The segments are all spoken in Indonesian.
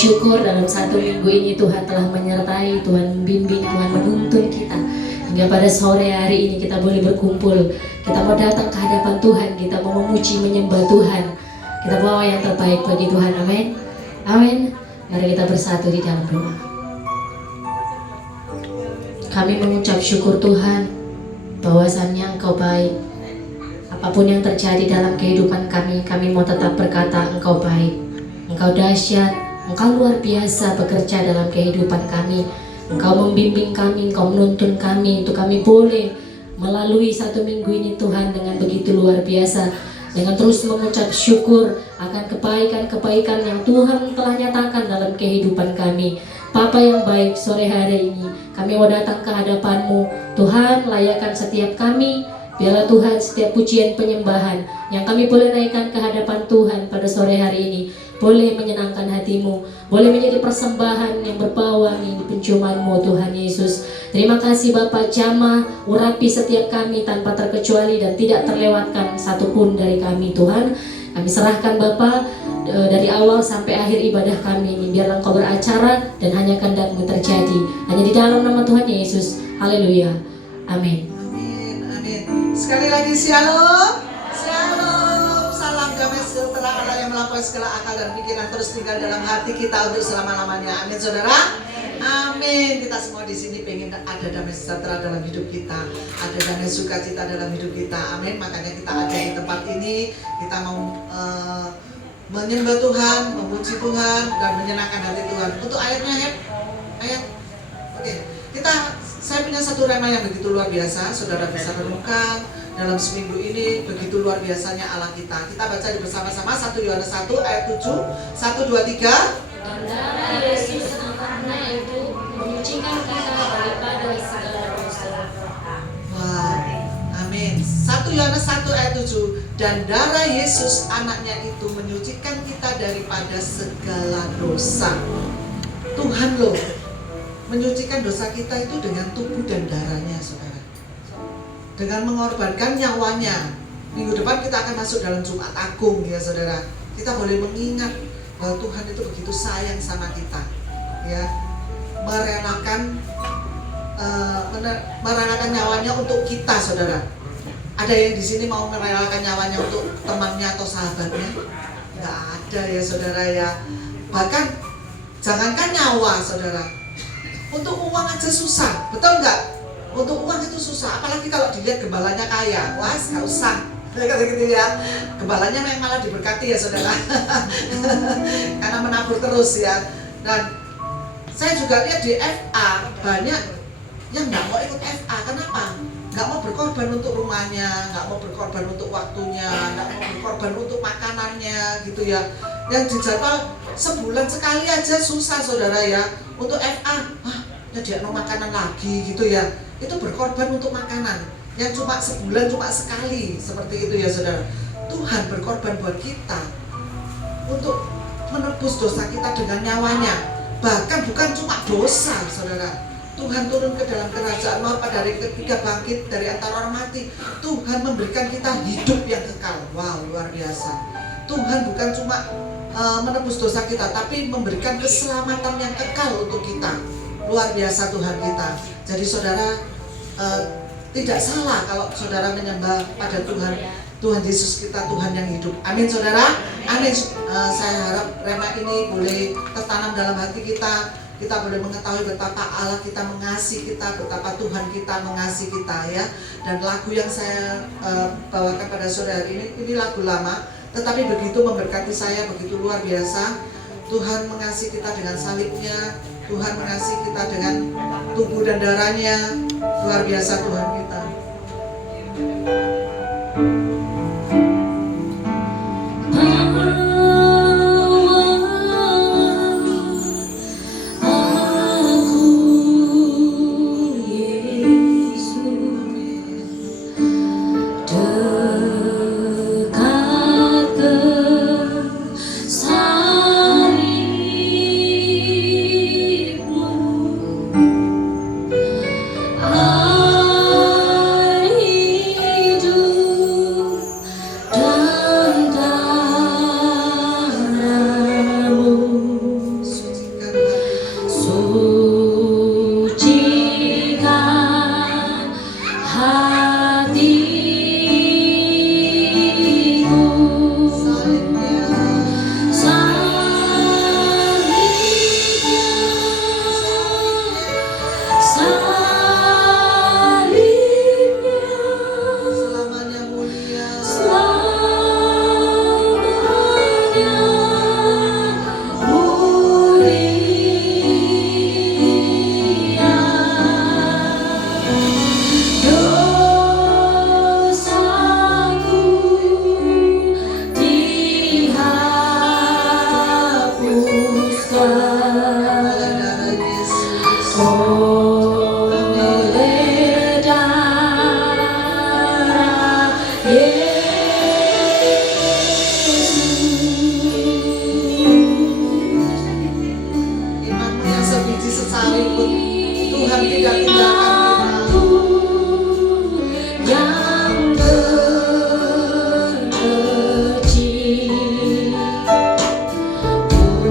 Syukur dalam satu minggu ini Tuhan telah menyertai, Tuhan membimbing, Tuhan menuntun kita. Hingga pada sore hari ini kita boleh berkumpul. Kita mau datang ke hadapan Tuhan, kita mau memuji, menyembah Tuhan. Kita bawa yang terbaik bagi Tuhan, amin. Amin. Mari kita bersatu di dalam doa. Kami mengucap syukur Tuhan, bahwasannya Engkau baik. Apapun yang terjadi dalam kehidupan kami, kami mau tetap berkata Engkau baik. Engkau dahsyat. Engkau luar biasa bekerja dalam kehidupan kami. Engkau membimbing kami, Engkau menuntun kami untuk kami boleh melalui satu minggu ini Tuhan dengan begitu luar biasa. Dengan terus mengucap syukur akan kebaikan-kebaikan yang Tuhan telah nyatakan dalam kehidupan kami. Bapa yang baik, sore hari ini kami mau datang ke hadapan-Mu. Tuhan, layakan setiap kami. Biarlah Tuhan setiap pujian penyembahan yang kami boleh naikkan ke hadapan Tuhan pada sore hari ini boleh menyenangkan hati-Mu, boleh menjadi persembahan yang berbawangi di penciuman-Mu Tuhan Yesus. Terima kasih Bapa, jamah urapi setiap kami tanpa terkecuali dan tidak terlewatkan satupun dari kami Tuhan. Kami serahkan Bapa dari awal sampai akhir ibadah kami ini, biarlah Engkau beracara dan hanya kehendak-Mu terjadi. Hanya di dalam nama Tuhan Yesus. Haleluya. Amin. Sekali lagi shalom, shalom, salam damai sejahtera Allah yang melampaui segala akal dan pikiran terus tinggal dalam hati kita untuk selama-lamanya. Amin saudara, amin. Kita semua di sini pengen ada damai sejahtera dalam hidup kita, ada damai sukacita dalam hidup kita. Amin. Makanya kita ada di tempat ini, kita mau menyembah Tuhan, memuji Tuhan dan menyenangkan hati Tuhan. Untuk ayatnya ayat, oke. Saya punya satu rema yang begitu luar biasa, saudara bisa renungkan dalam seminggu ini. Begitu luar biasanya Allah kita. Kita baca bersama-sama 1 Yohanes 1 ayat 7, 1, 2, 3. Dan darah Yesus karena itu menyucikan kita daripada segala dosa. Wah, amin. 1 Yohanes 1 ayat 7. Dan darah Yesus anaknya itu menyucikan kita daripada segala dosa. Tuhan loh menyucikan dosa kita itu dengan tubuh dan darahnya saudara, dengan mengorbankan nyawanya. Minggu depan kita akan masuk dalam Jumat Agung ya saudara. Kita boleh mengingat bahwa Tuhan itu begitu sayang sama kita ya, merelakan nyawanya untuk kita saudara. Ada yang di sini mau merelakan nyawanya untuk temannya atau sahabatnya? Nggak ada ya saudara ya. Bahkan jangankan nyawa saudara, untuk uang aja susah, betul nggak? Untuk uang itu susah, apalagi kalau dilihat gembalanya kaya, wah nggak usah, kata gitu ya. Gembalanya memang malah diberkati ya saudara, karena menabur terus ya. Dan saya juga lihat di FA banyak yang nggak mau ikut FA, kenapa? Nggak mau berkorban untuk rumahnya, nggak mau berkorban untuk waktunya, nggak mau berkorban untuk makanannya gitu ya. Yang dijadwal sebulan sekali aja susah saudara ya. Untuk FA, nyediain makanan lagi gitu ya. Itu berkorban untuk makanan yang cuma sebulan cuma sekali, seperti itu ya saudara. Tuhan berkorban buat kita untuk menebus dosa kita dengan nyawanya. Bahkan bukan cuma dosa saudara, Tuhan turun ke dalam kerajaan Allah pada hari ketiga, bangkit dari antara orang mati. Tuhan memberikan kita hidup yang kekal. Wow, luar biasa. Tuhan bukan cuma menebus dosa kita, tapi memberikan keselamatan yang kekal untuk kita. Luar biasa Tuhan kita. Jadi saudara, tidak salah kalau saudara menyembah pada Tuhan. Tuhan Yesus kita, Tuhan yang hidup. Amin saudara, amin. Saya harap rema ini boleh tertanam dalam hati kita. Kita boleh mengetahui betapa Allah kita mengasihi kita, betapa Tuhan kita mengasihi kita ya. Dan lagu yang saya bawakan pada sore hari ini lagu lama, tetapi begitu memberkati saya, begitu luar biasa. Tuhan mengasihi kita dengan salibnya, Tuhan mengasihi kita dengan tubuh dan darahnya. Luar biasa Tuhan kita. I oleh darah Yesus. Oleh darah Imanmu yang sebiji sesari pun Tuhan tidak tinggalkan kita. yang terkecil, Tuhan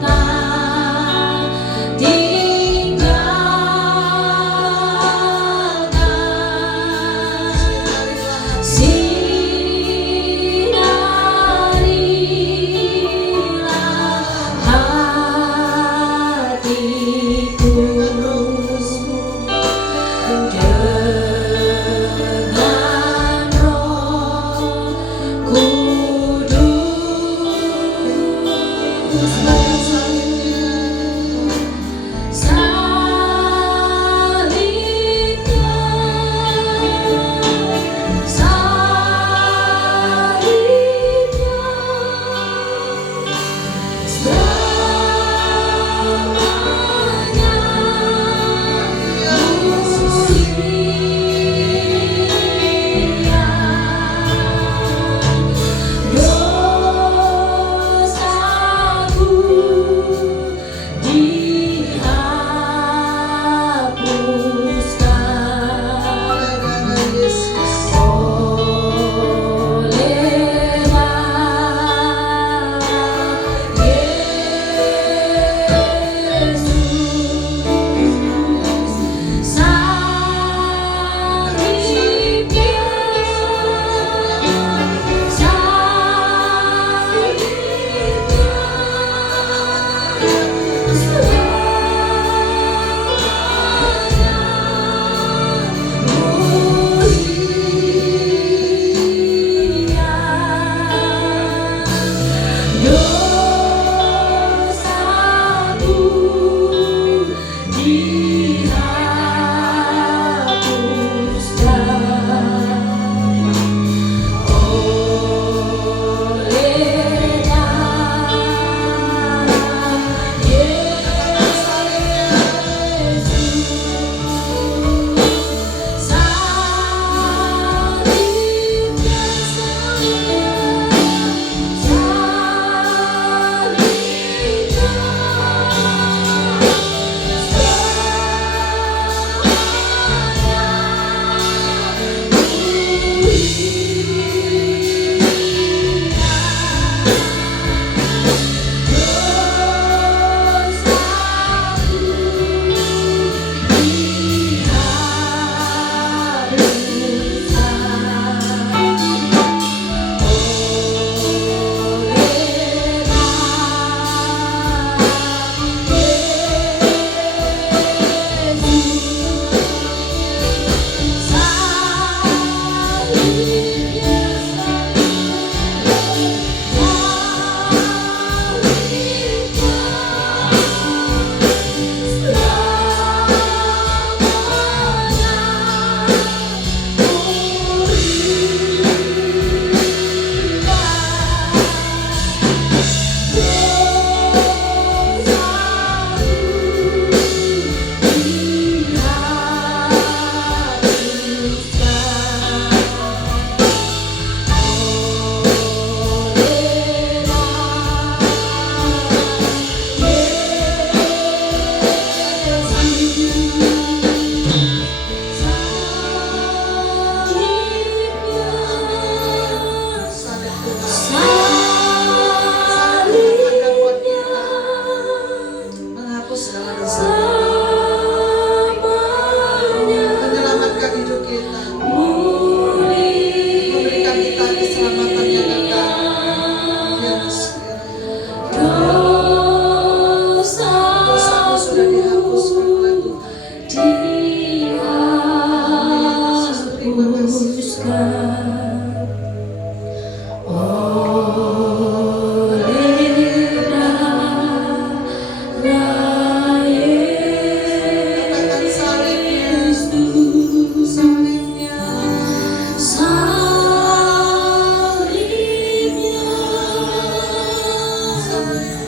tak tinggalkan. Sinarilah hatiku dengan Roh Kudus. Salibnya, salibnya, selamanya mulia. Dosaku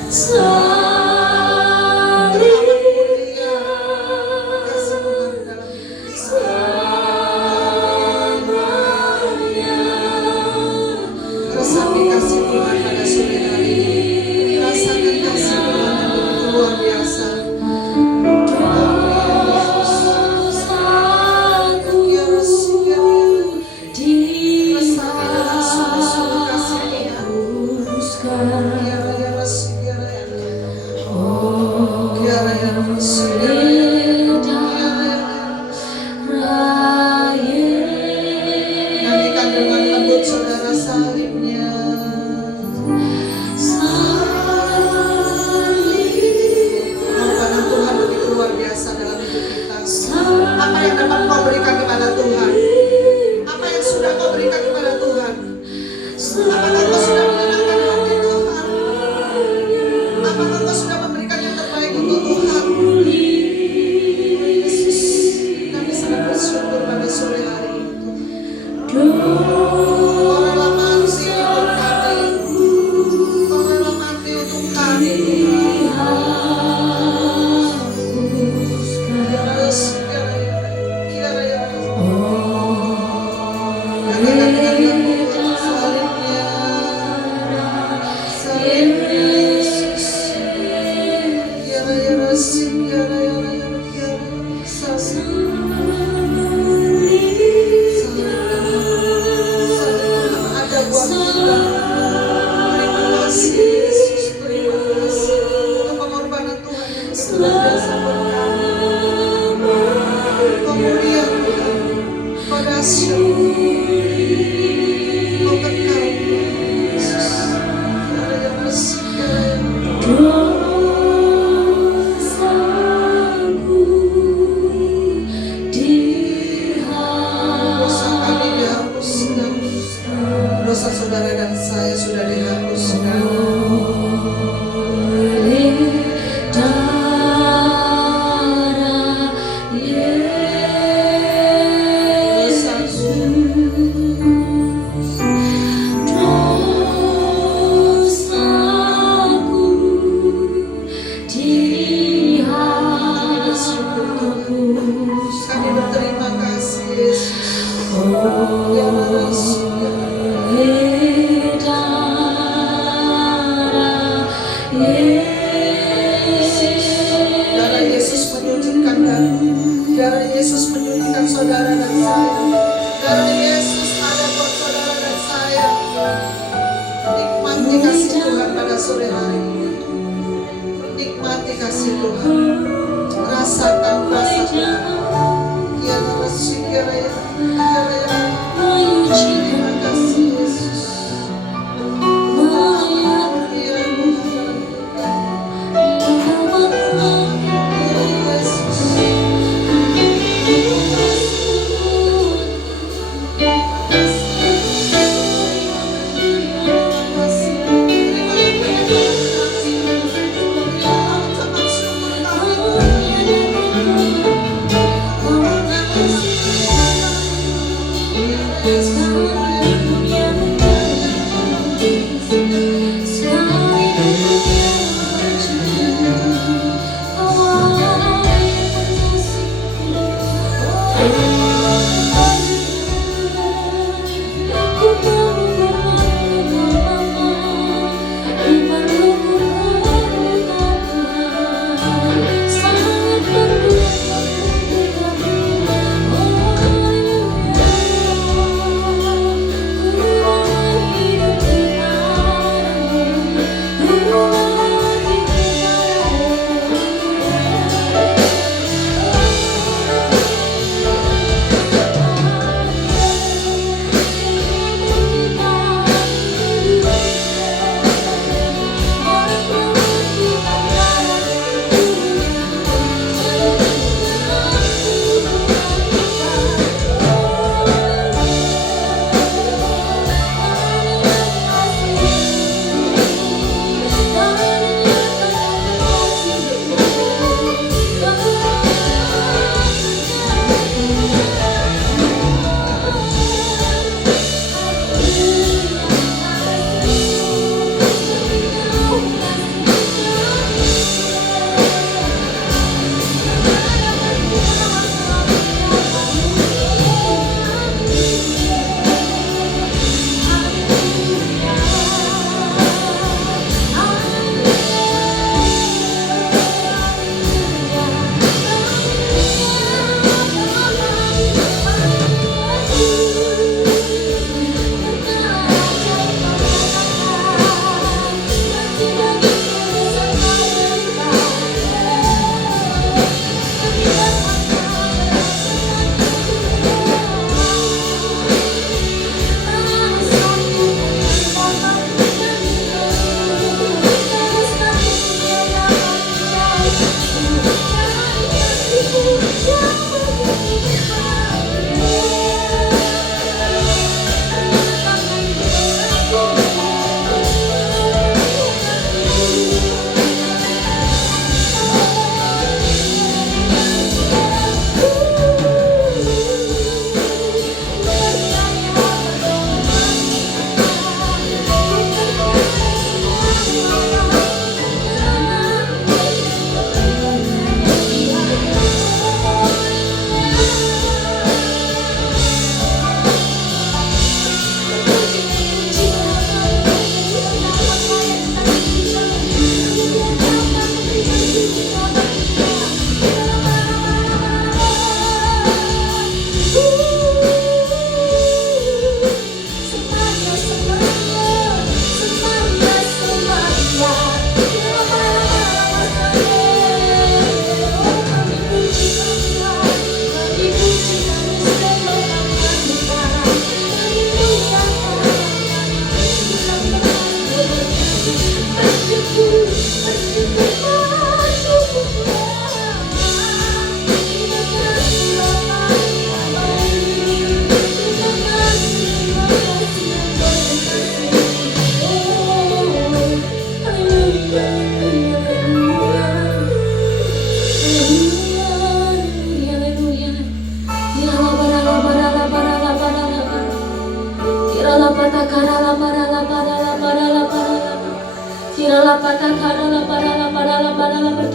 Rasakan kasih Tuhan pada sore hari ini. Rasakan kasih Tuhan yang begitu luar biasa. Nyanyikan dengan lembut saudara salibnya. Pengorbanan Tuhan begitu luar biasa dalam hidup kita. Apa yang dapat kau berikan kepada Tuhan? Apa yang sudah kau berikan kepada Tuhan? Apakah kau sudah menyenangkan hati Tuhan? Apakah kau sudah memberikan yang terbaik untuk Tuhan? Yesus, kami sangat bersyukur pada sore hari ini. Kau rela mati untuk kami. Kau rela mati untuk kami. Nyanyikan dengan lembut salibnya. Salibnya Yesus. Ada buat kita. Terima kasih Yesus. Terima kasih untuk pengorbanan Tuhan yang begitu luar biasa buat kami. Kau mulia Tuhan. Kau dahsyat. Kau kekal Yesus. Dosa kami dihapuskan. Dosa saudara dan saya sudah dihapuskan. Kami bersyukur Tuhan. Kami berterima kasih Yesus. Ya Yesus. Darah Yesus menyucikan kami. Darah Yesus menyucikan saudara dan saya. Darah Yesus ada buat saudara dan saya. Nikmati kasih Tuhan pada sore hari ini. Nikmati kasih Tuhan. Rasakan kuasa Tuhan. Terima kasih Yesus.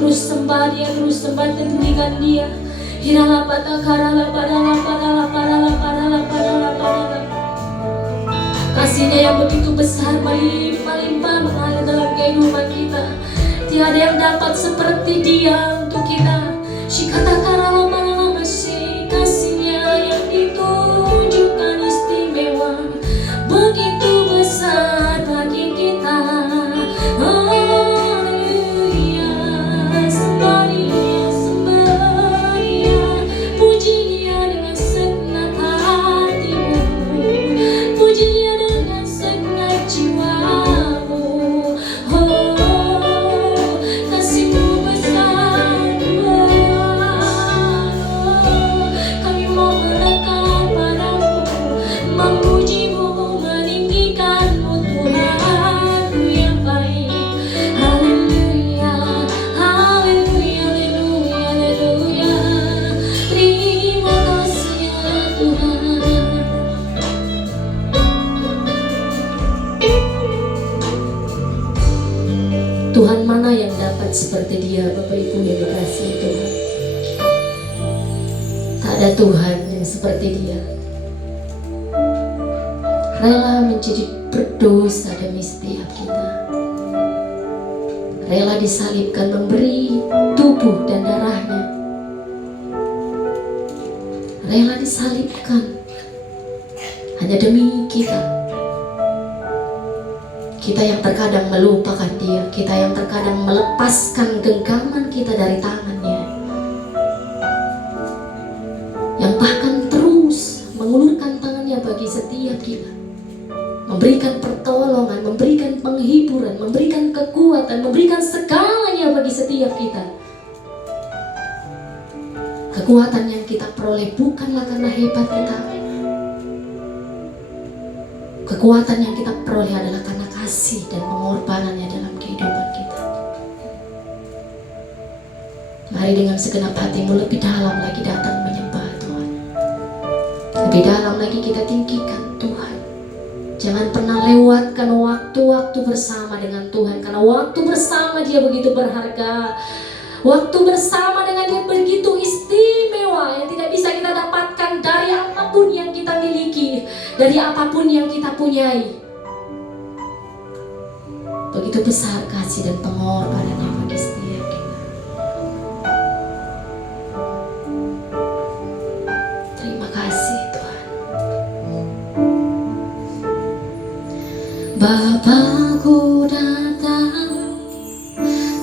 Terus sembah dia, terus sembah tentukan dia. Kasihnya yang begitu besar, melimpah mengalir dalam kehidupan kita. Tiada yang dapat seperti dia untuk kita. Kasihnya yang ditunjukkan istimewa, begitu besar bagi kita. Haleluya, sembah dia, puji dia dengan segenap hatimu, puji dia dengan segenap jiwamu. Oh, kasihmu besar Tuhan. Kami mau melekat padamu, memujimu, meninggikanmu Tuhanku yang baik. Haleluya, haleluya, haleluya, haleluya. Terima kasih ya Tuhan. Tuhan mana yang dapat seperti dia, Bapak Ibu yang dikasihi Tuhan. Tak ada Tuhan yang seperti dia. Rela menjadi berdosa demi setiap kita. Rela disalibkan, memberi tubuh dan darahnya. Rela disalibkan hanya demi kita. Kita yang terkadang melupakan dia, kita yang terkadang melepaskan genggaman kita dari tangannya, yang bahkan terus mengulurkan tangannya bagi setiap kita, memberikan pertolongan, memberikan penghiburan, memberikan kekuatan, memberikan segalanya bagi setiap kita. Kekuatan yang kita peroleh bukanlah karena hebat kita. Kekuatan yang kita peroleh adalah karena kasih dan pengorbanannya dalam kehidupan kita. Mari dengan segenap hatimu lebih dalam lagi datang menyembah Tuhan. Lebih dalam lagi kita tinggikan Tuhan. Jangan pernah lewatkan waktu-waktu bersama dengan Tuhan, karena waktu bersama dia begitu berharga. Waktu bersama dengan dia begitu istimewa, yang tidak bisa kita dapatkan dari apapun yang kita miliki, dari apapun yang kita punyai. Begitu besar kasih dan pengorbanannya bagi setiap kita. Terima kasih Tuhan. Bapakku datang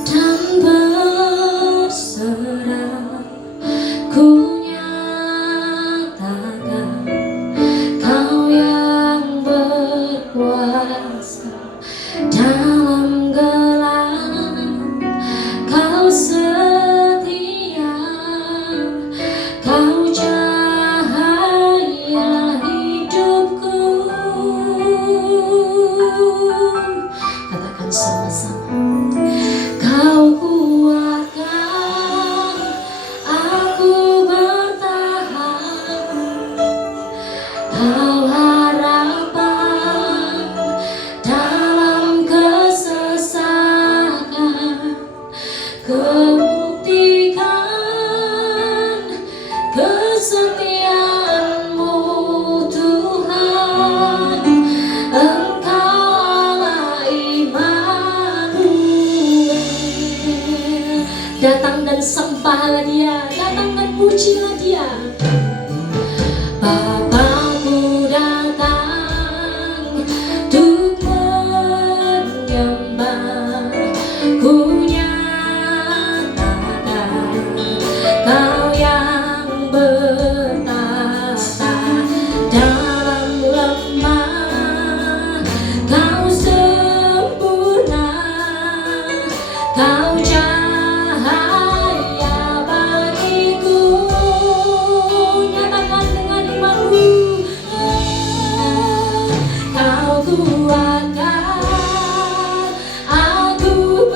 dan berserah, ku nyatakan Kau yang berkuasa dalam gelap. Kau setia, Kau cahaya hidupku. Katakan sama-sama. Kau kuatkan aku bertahan. Kau harapan dalam kesesakan. Kau buktikan kesetiaan-Mu Tuhan. Engkau Allah Immanuel. Datang dan sembahlah dia, datang dan pujilah dia. Bapakku datang untuk menyembah, ku nyatakan Kau yang bertata dalam lemah. Kau sempurna, Kau cahaya bagiku. Nyatakan dengan imanmu. Kau kuatkan aku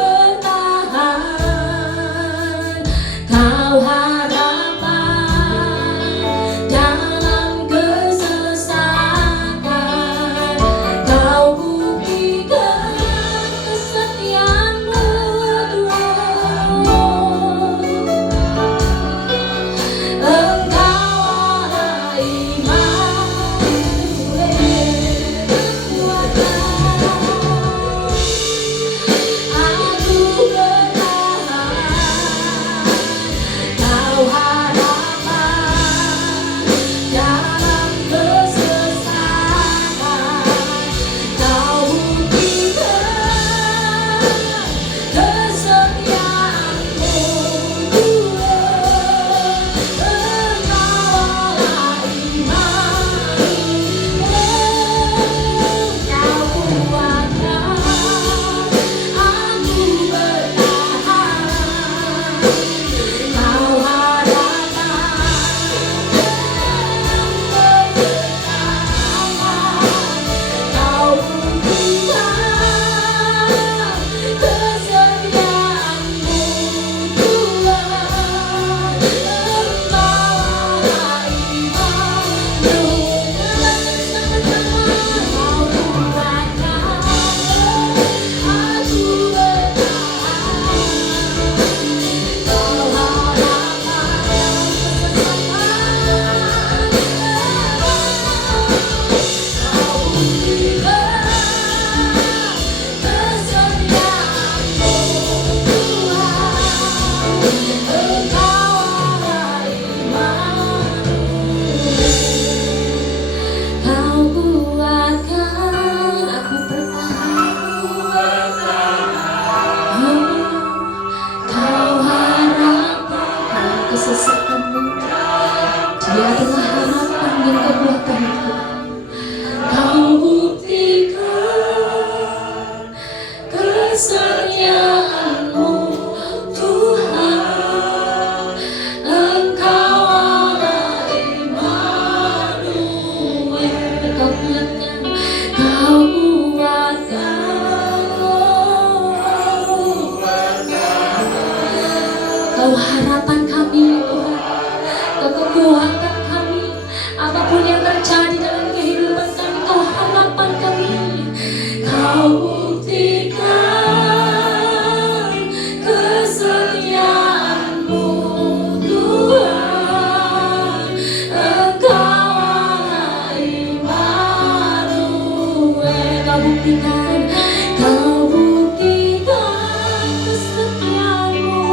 kesetiaan-Mu Tuhan, Engkau Allah Immanuel. Kau kuatkan, Kau harapan kami Tuhan, Kau kekuatan kami. Apapun yang terjadi dalam kehidupan kami, Kau harapan kami. Kau buktikan kesetiaan-Mu Tuhan, Engkau Allah Immanuel. Kau buktikan kesetiaan-Mu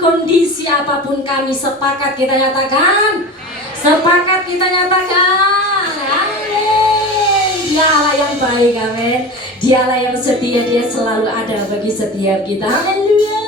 kondisi apapun kami sepakat kita nyatakan. Sepakat kita nyatakan. Amin. Dia Allah yang baik, amin. Dia Allah yang setia, dia selalu ada bagi setiap kita. Haleluya.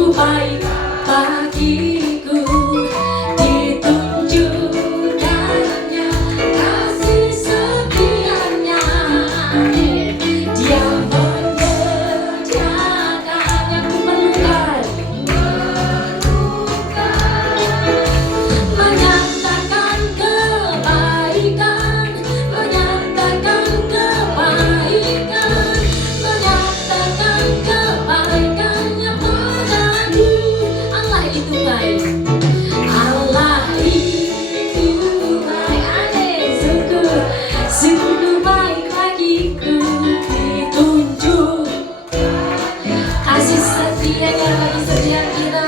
sungguh baik bagiku, ditunjukkannya kasih setianya. Dia menyediakan yang kuperlukan, menyatakan kebaikan, menyatakan kebaikan, menyatakan kebaikannya padaku. Allah itu baik, Allah itu baik. Sungguh, sungguh baik bagiku, ditunjuk kasih setianya bagi setiap kita.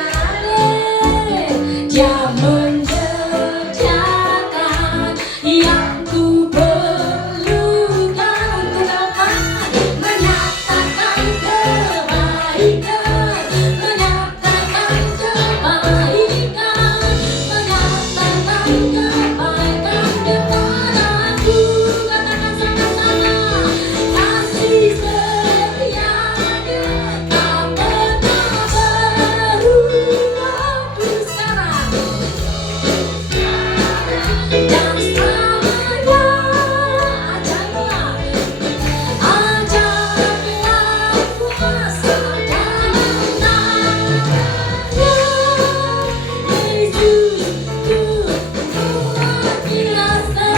Dia menyediakan yang ku perlukan untuk apa? Menyatakan kebaikan, menyatakan kebaikan, menyatakan kebaikan kepadaku. Katakan sama-sama, kasih setianya tak pernah berubah untuk sekarang dan selamanya. Ajaiblah kuasa dalam namanya. Yesusku luar biasa.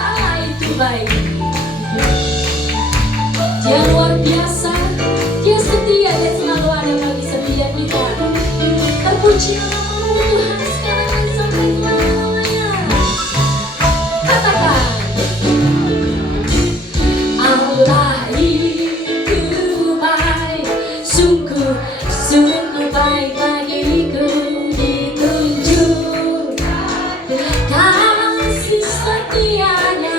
Allah itu baik, Dia luar biasa, Dia setia, Dia selalu ada bagi setiap kita. Terpuji namamu Tuhan sekarang sampai selamanya. Katakan, Allah itu baik, sungguh, sungguh baik bagiku, ditunjuk kasih setianya.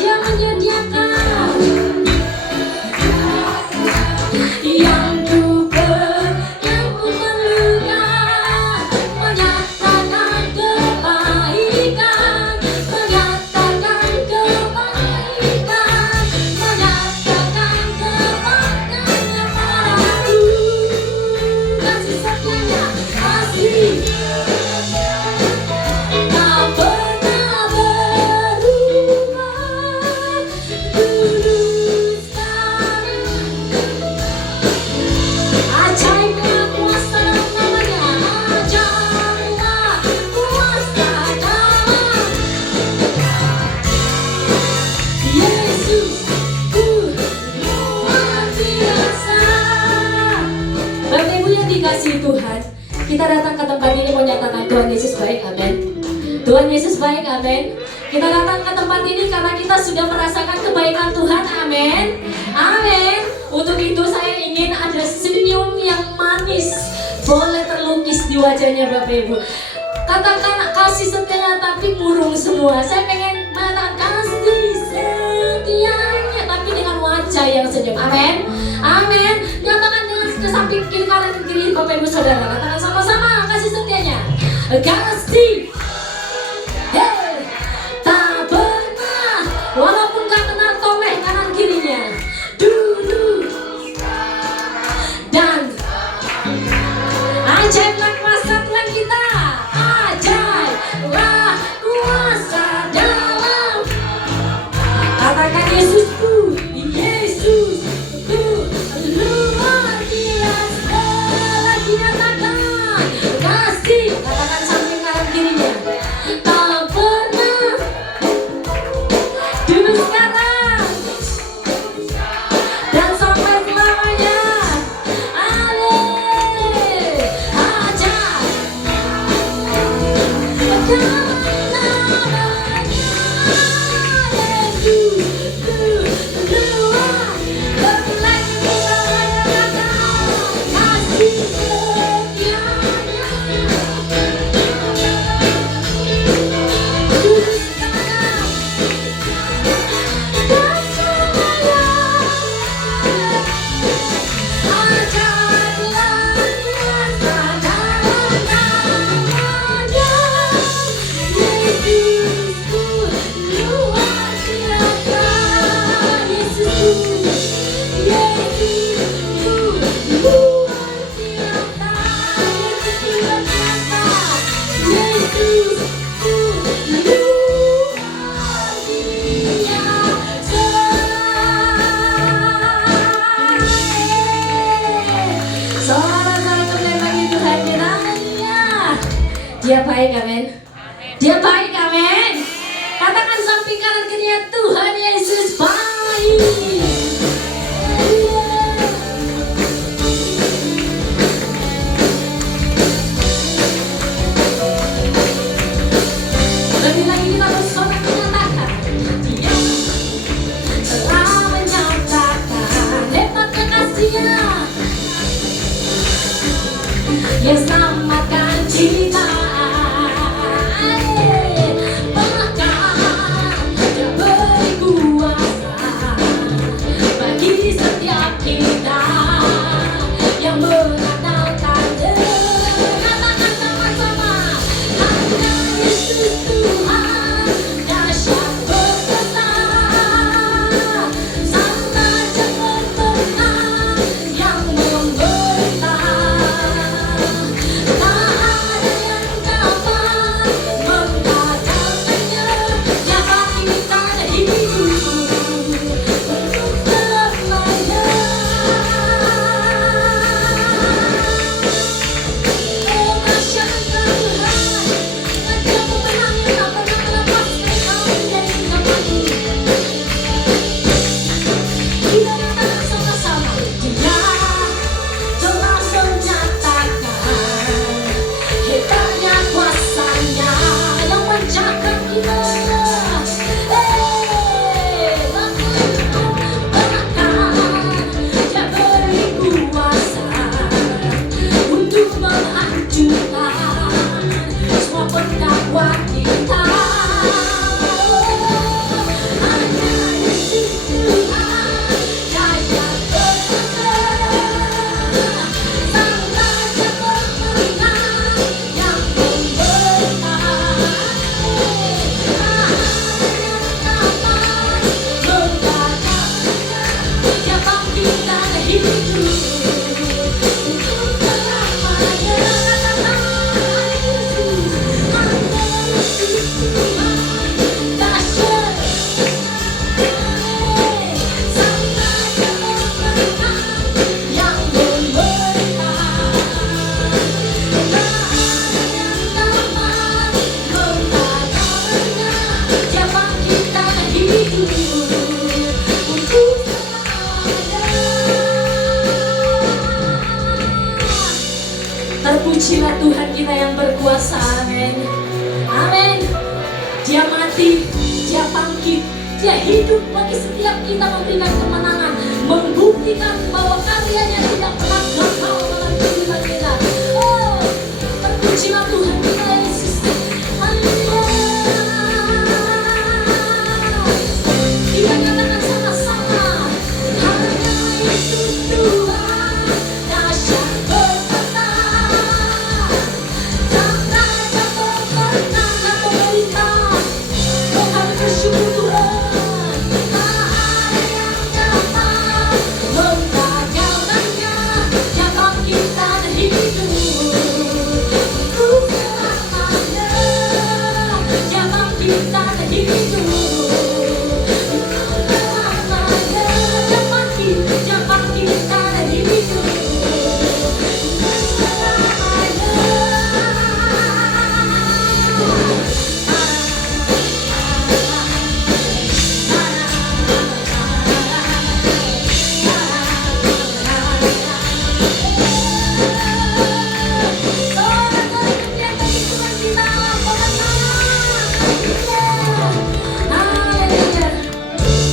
Dia menyediakan yang ku perlukan, menyatakan kebaikan, menyatakan kebaikan, menyatakan kebaikannya padaku. Kasih setianya, kasih tak pernah berubah, dulu sekarang. Ajaiblah kuasa dalam namanya, ajaiblah kuasa dalam Yesusku luar biasa. Bapak Ibu yang dikasihi Tuhan, kita datang ke tempat ini mau nyatakan Tuhan Yesus baik, amin. Tuhan Yesus baik, amin. Kita datang ke tempat ini karena kita sudah merasakan kebaikan Tuhan, amin. Amin. Untuk itu saya ingin ada senyum yang manis boleh terlukis di wajahnya Bapak Ibu. Katakan kasih setianya tapi murung semua. Saya pengen mengatakan kasih setianya tapi dengan wajah yang senyum, amin. Amin. Nyatakan dengan ke samping kiri kanan kiri Bapak Ibu Saudara. Katakan sama-sama kasih setianya. Kasih. Hey, tak pernah, walaupun gak kenal toleh kanan kirinya, dulu dan ajaiblah kuasa Tuhan kita, ajaiblah kuasa dalam. Katakan Yesusku, Yesusku luar biasa. Lagi nyatakan kasih, katakan samping kanan kirinya. Sorak-sorak kembali bagi Tuhan kita. Iya. Dia baik, amin. Dia baik, amin. Katakan samping kanan kirinya, Tuhan Yesus baik. Lebih lagi kita bersorak menyatakan, Dia telah menyatakan hebatnya kasih-Nya. Dia selamatkan kita. Bahkan Dia beri kuasa bagi setiap kita yang mengandalkan Dia. Katakan sama-sama, hanya Yesus Tuhan dahsyat berkuasa, Sang Raja pemenang yang memerintah. Tak ada yang dapat menggagalkannya. Dia bagi kita hidup untuk selamanya. Oh, dahsyatnya Tuhan, Dia pemenang yang tak pernah melepaskan kami dari kami. Kita katakan sama-sama, Dia telah menyatakan hebatnya kuasa-Nya yang mencakar kita. Bahkan Dia beri kuasa untuk menghancurkan semua pendakwa kita. Hanya Yesus Tuhan dahsyat berkuasa, Sang Raja pemenang yang memerintah. Tak ada yang dapat menggagalkannya. Dia bangkitkan hidup untuk selamanya. Hanya Yesus Tuhan dahsyat, Sang Raja pemenang yang memerintah. Tak ada yang dapat menggagalkannya. Dia bangkitkan hidup untuk selamanya. Terpujilah Tuhan kita yang berkuasa, amin. Amin. Dia mati, Dia bangkit, Dia hidup bagi setiap kita, memberikan kemenangan, membuktikan bahwa karyanya tidak pernah gagal dalam kehidupan kita. Oh, terpujilah Tuhan kita Yesus. Haleluya. Kita katakan sama-sama, hanya Yesus Tuhan dahsyat berkuasa, Sang Raja pemenang dan pemerintah. Oh, kami bersyukur Tuhan. Tak ada yang dapat menggagalkannya. Dia bangkitkan hidup untuk selamanya. Dia bangkitkan hidup untuk selamanya. Dia bangkitkan hidup untuk selamanya.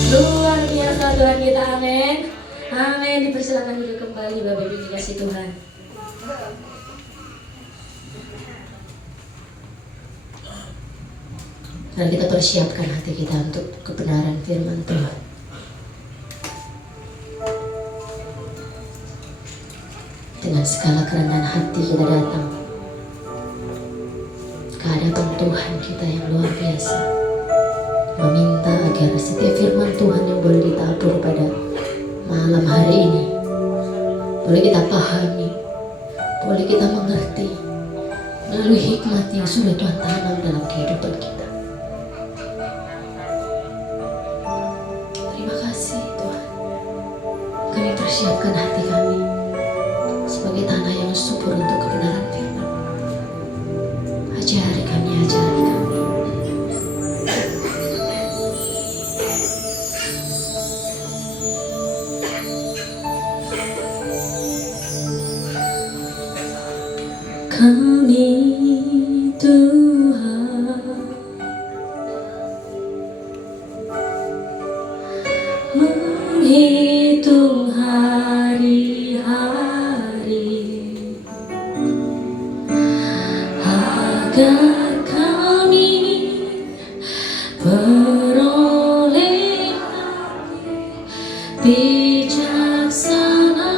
Luar biasa Tuhan kita, amin. Amin. Dipersilakan duduk kembali Bapak Ibu dikasih Tuhan. Dan kita persiapkan hati kita untuk kebenaran firman Tuhan. Dengan segala kerendahan hati kita datang ke hadapan Tuhan kita yang luar biasa, meminta agar setiap firman Tuhan yang boleh ditabur pada malam hari ini boleh kita pahami, boleh kita mengerti melalui hikmat yang sudah Tuhan tanam dalam kehidupan kita. Terima kasih Tuhan, kami persiapkan hati kami sebagai tanah yang subur untuk kebenaran firman. Ajari kami, ajari kami. Kami Tuhan menghitung hari-hari agar kami beroleh bijaksana.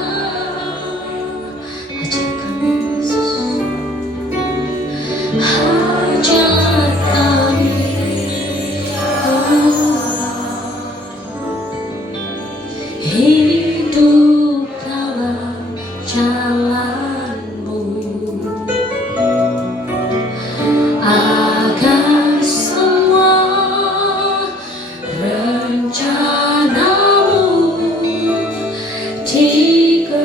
Ajar kami Yesus, ajar kami hidup dalam jalan-Mu, agar semua rencana-Mu digenapi.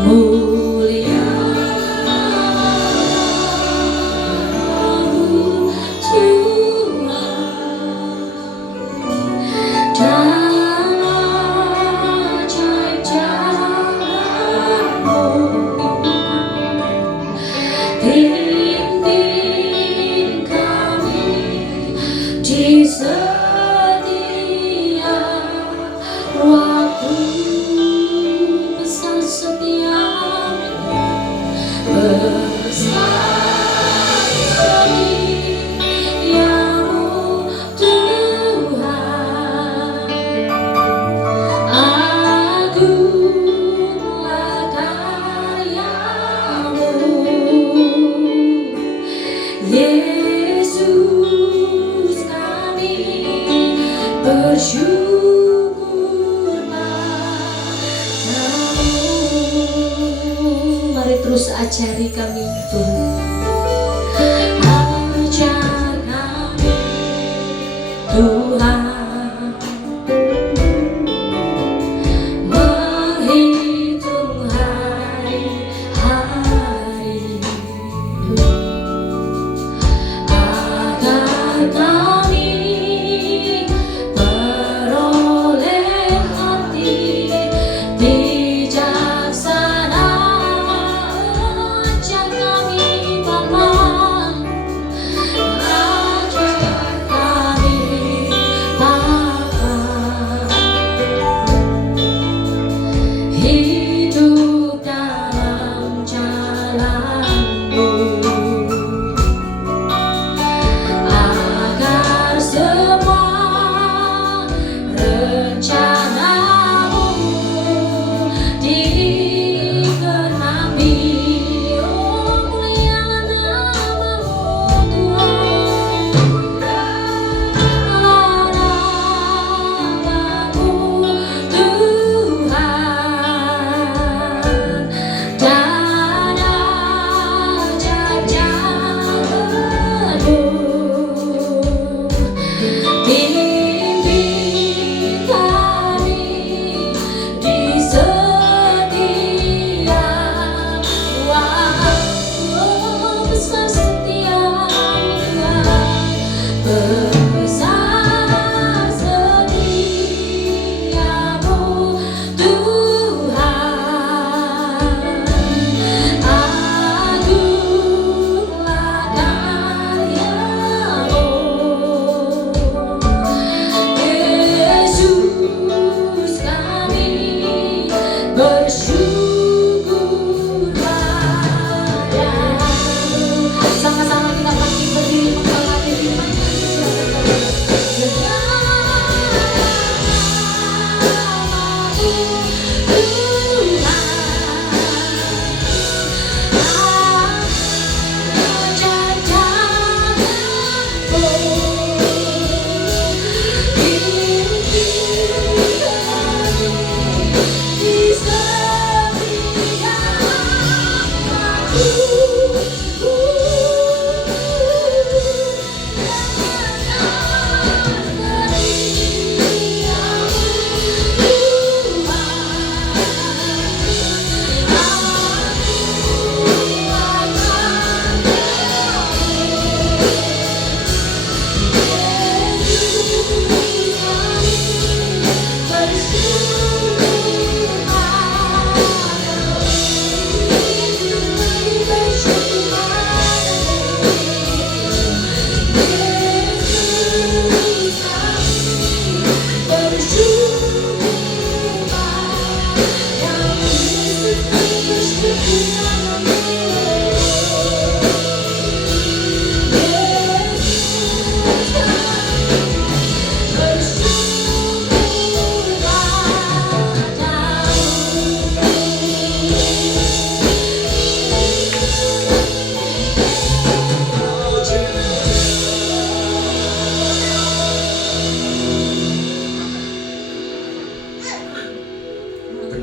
Mulia Tuhan dalam ajaib jalan-Mu, pimpin kami di setiap waktu, pesan setiap bersama-Mu Tuhan. Agunglah karya-Mu, Yesus kami bersyukur padamu. Mari terus ajari kami Tuhan. Ajar kami Tuhan menghitung hari-hari agar kami beroleh hati bijaksana. Ajar kami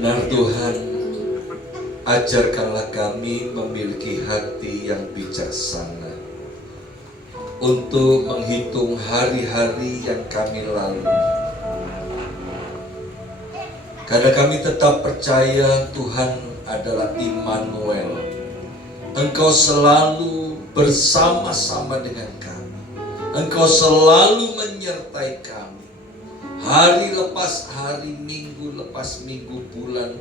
Benar Tuhan, ajarkanlah kami memiliki hati yang bijaksana untuk menghitung hari-hari yang kami lalui. Karena kami tetap percaya Tuhan adalah Immanuel. Engkau selalu bersama-sama dengan kami. Engkau selalu menyertai kami. Hari lepas hari, minggu lepas minggu, bulan,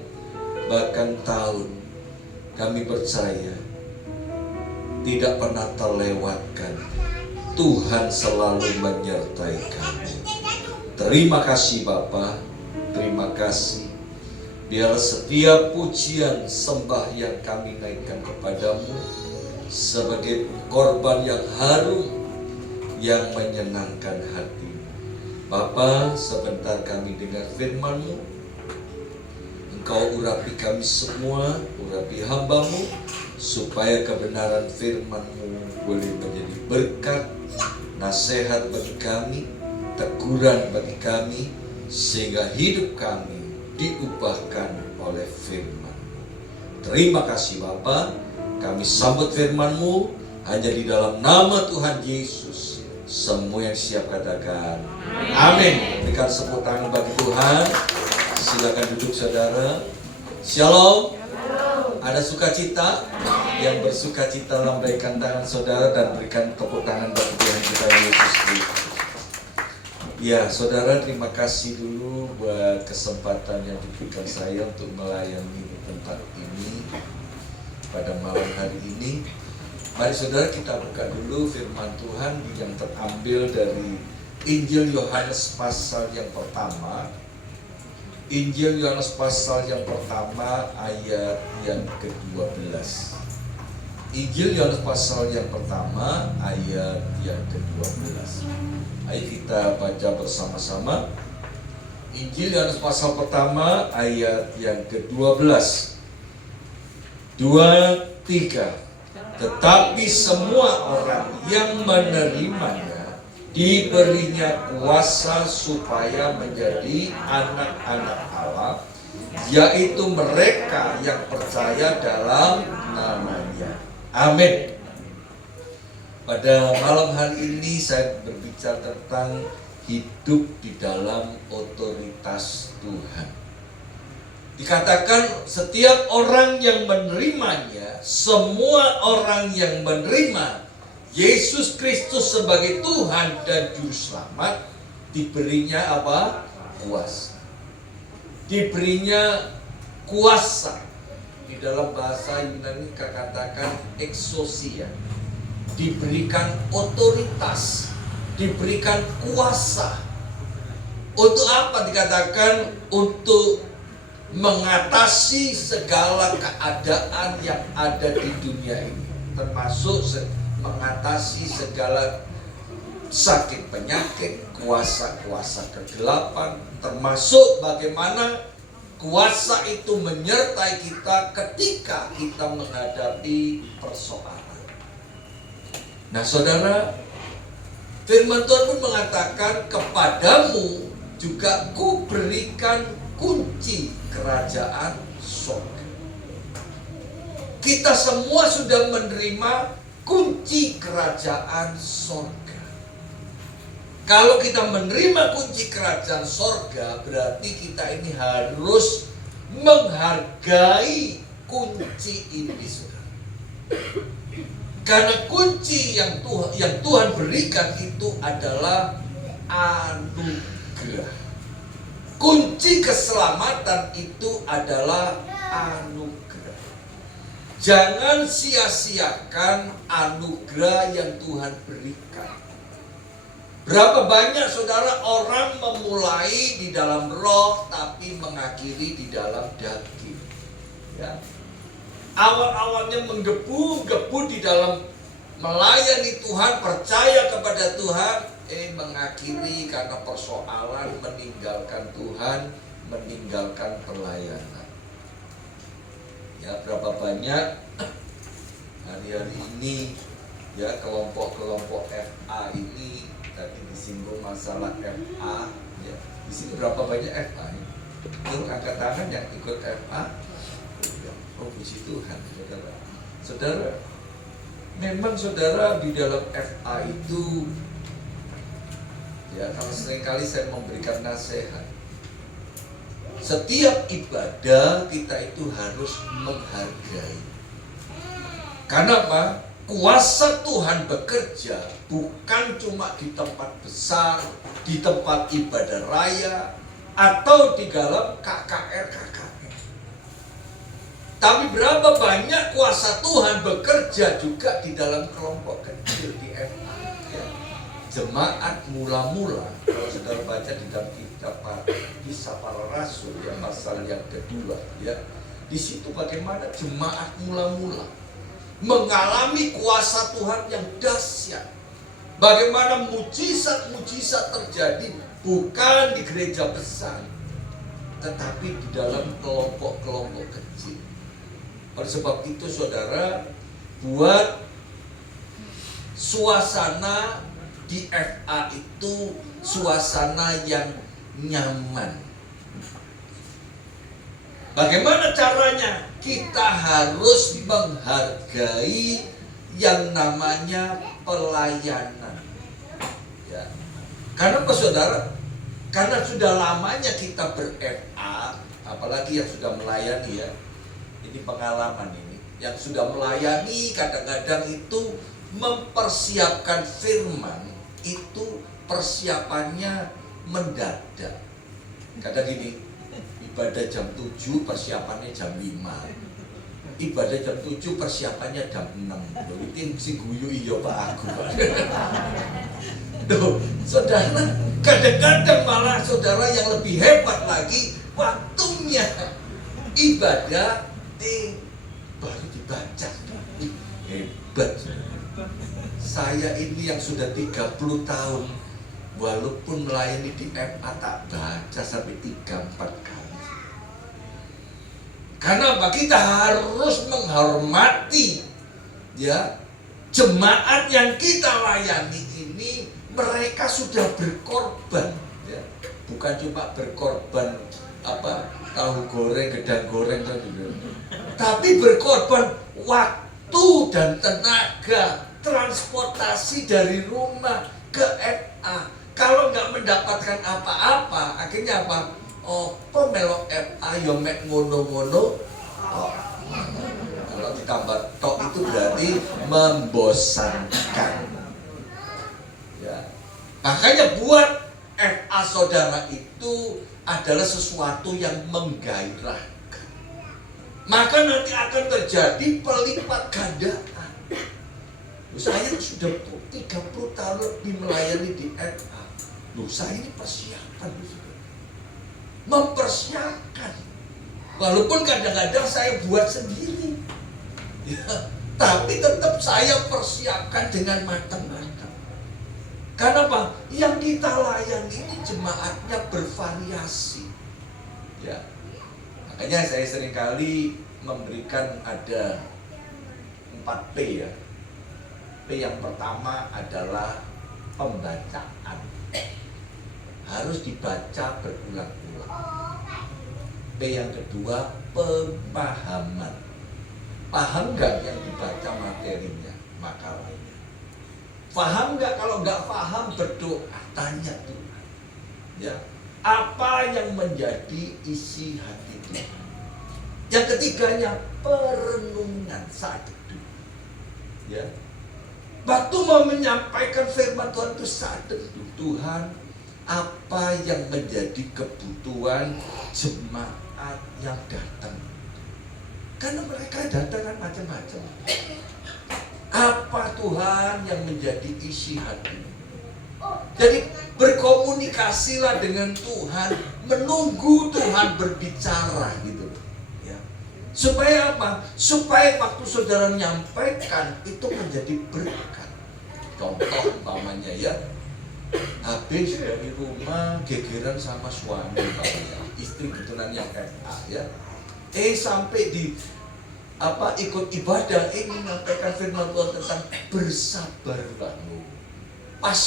bahkan tahun. Kami percaya tidak pernah terlewatkan. Tuhan selalu menyertai kami. Terima kasih Bapa, terima kasih. Biar setiap pujian sembah yang kami naikkan kepadamu sebagai korban yang harum, yang menyenangkan hatimu. Bapa, sebentar kami dengar firman-Mu. Engkau urapi kami semua, urapi hamba-Mu, supaya kebenaran firman-Mu boleh menjadi berkat, nasihat bagi kami, teguran bagi kami, sehingga hidup kami diubahkan oleh firman. Terima kasih Bapa, kami sambut firman-Mu hanya di dalam nama Tuhan Yesus. Semua yang siap katakan amin. Berikan tepuk tangan bagi Tuhan. Silakan duduk saudara. Shalom. Ada sukacita? Yang bersukacita lambaikan tangan saudara dan berikan tepuk tangan bagi Tuhan kita Yesus Kristus. Ya, saudara, terima kasih dulu buat kesempatan yang diberikan saya untuk melayani di tempat ini pada malam hari ini. Mari saudara kita buka dulu firman Tuhan yang terambil dari Injil Yohanes pasal yang pertama. Injil Yohanes pasal yang pertama ayat yang ke-12. Injil Yohanes pasal yang pertama ayat yang ke-12. Ayo kita baca bersama-sama. Injil Yohanes pasal pertama ayat yang ke-12. 2, 3. Tetapi semua orang yang menerimanya diberinya kuasa supaya menjadi anak-anak Allah, yaitu mereka yang percaya dalam nama-Nya. Amin. Pada malam hari ini saya berbicara tentang hidup di dalam otoritas Tuhan. Dikatakan setiap orang yang menerimanya, semua orang yang menerima Yesus Kristus sebagai Tuhan dan Juru Selamat, diberinya apa? Kuasa. Diberinya kuasa. Di dalam bahasa Yunani katakan exousia. Diberikan otoritas, diberikan kuasa. Untuk apa dikatakan? Untuk mengatasi segala keadaan yang ada di dunia ini, termasuk mengatasi segala sakit penyakit, kuasa-kuasa kegelapan, termasuk bagaimana kuasa itu menyertai kita ketika kita menghadapi persoalan. Nah saudara, firman Tuhan pun mengatakan, kepadamu juga ku berikan kunci kerajaan surga. Kita semua sudah menerima kunci kerajaan surga. Kalau kita menerima kunci kerajaan surga, berarti kita ini harus menghargai kunci ini, saudara. Karena kunci yang Tuhan berikan itu adalah anugerah. Kunci keselamatan itu adalah anugerah. Jangan sia-siakan anugerah yang Tuhan berikan. Berapa banyak saudara orang memulai di dalam roh tapi mengakhiri di dalam daging. Ya. Awal-awalnya menggebu-gebu di dalam melayani Tuhan, percaya kepada Tuhan, mengakhiri karena persoalan, meninggalkan Tuhan, meninggalkan pelayanan. Ya, berapa banyak hari-hari ini ya kelompok-kelompok FA ini, tadi disinggung masalah FA, ya. Di sini berapa banyak FA? Itu angkat tangan yang ikut FA. Oh puji Tuhan, saudara. Saudara, memang saudara di dalam FA itu, ya kalau seringkali saya memberikan nasihat, setiap ibadah kita itu harus menghargai. Karena apa? Kuasa Tuhan bekerja bukan cuma di tempat besar, di tempat ibadah raya, atau di dalam KKR. Tapi berapa banyak kuasa Tuhan bekerja juga di dalam kelompok kecil di FA, ya. Jemaat mula-mula, kalau saudara baca di dalam kitab Kisah Para Rasul yang pasal yang kedua, ya, di situ bagaimana jemaat mula-mula mengalami kuasa Tuhan yang dahsyat. Bagaimana mujizat-mujizat terjadi bukan di gereja besar, tetapi di dalam kelompok-kelompok kecil. Oleh sebab itu saudara, buat suasana di FA itu suasana yang nyaman. Bagaimana caranya? Kita harus menghargai yang namanya pelayanan. Ya. Karena apa saudara? Karena sudah lamanya kita ber-FA, apalagi yang sudah melayani, ya. Ini pengalaman ini. Yang sudah melayani kadang-kadang itu mempersiapkan firman, itu persiapannya mendadak. Kadang gini, ibadah jam 7 persiapannya jam 5. Ibadah jam 7 persiapannya jam 6. Itu si guyu iya Pak Aku. Tuh, saudara, kadang-kadang malah saudara yang lebih hebat lagi, waktunya ibadah baru dibaca. Hebat. Saya ini yang sudah 30 tahun, walaupun melayani di FA tak baca sampai 3-4 kali. Karena apa? Kita harus menghormati, ya, jemaat yang kita layani ini. Mereka sudah berkorban, ya. Bukan cuma berkorban tahu goreng, gedang goreng, tapi berkorban waktu dan tenaga, transportasi dari rumah ke FA. Kalau nggak mendapatkan apa-apa, akhirnya apa? Oh, melok FA yo mek ngono-ngono. Oh. Kalau ditambah tok itu berarti membosankan. Ya. Makanya buat FA saudara itu adalah sesuatu yang menggairahkan. Maka nanti akan terjadi pelipat gandaan. Saya sudah 30 tahun lebih melayani di FA. Loh, saya ini persiapan. Mempersiapkan. Walaupun kadang-kadang saya buat sendiri. Ya, tapi tetap saya persiapkan dengan matang-matang. Karena apa? Yang kita layani ini jemaatnya bervariasi. Ya. Makanya saya seringkali memberikan ada 4P, ya. P yang pertama adalah pembacaan. Harus dibaca berulang-ulang. P yang kedua, pemahaman. Paham nggak yang dibaca materinya, makalahnya? Paham nggak? Kalau nggak paham, berdoa, tanya Tuhan. Ya, apa yang menjadi isi hati Tuhan? Yang ketiganya, perenungan saat itu. Ya, waktu mau menyampaikan firman Tuhan itu saat itu, Tuhan, apa yang menjadi kebutuhan jemaat yang datang? Karena mereka datang kan macam-macam. Apa Tuhan yang menjadi isi hati? Jadi berkomunikasilah dengan Tuhan, menunggu Tuhan berbicara gitu. Ya. Supaya apa? Supaya waktu saudara menyampaikan itu menjadi berkat. Contoh umpamanya, ya, habis dari rumah gegeran sama suami, istri kebetulan yang FA, ya. Sampai di ikut ibadah, menyampaikan firman Tuhan tentang bersabarlah. Pas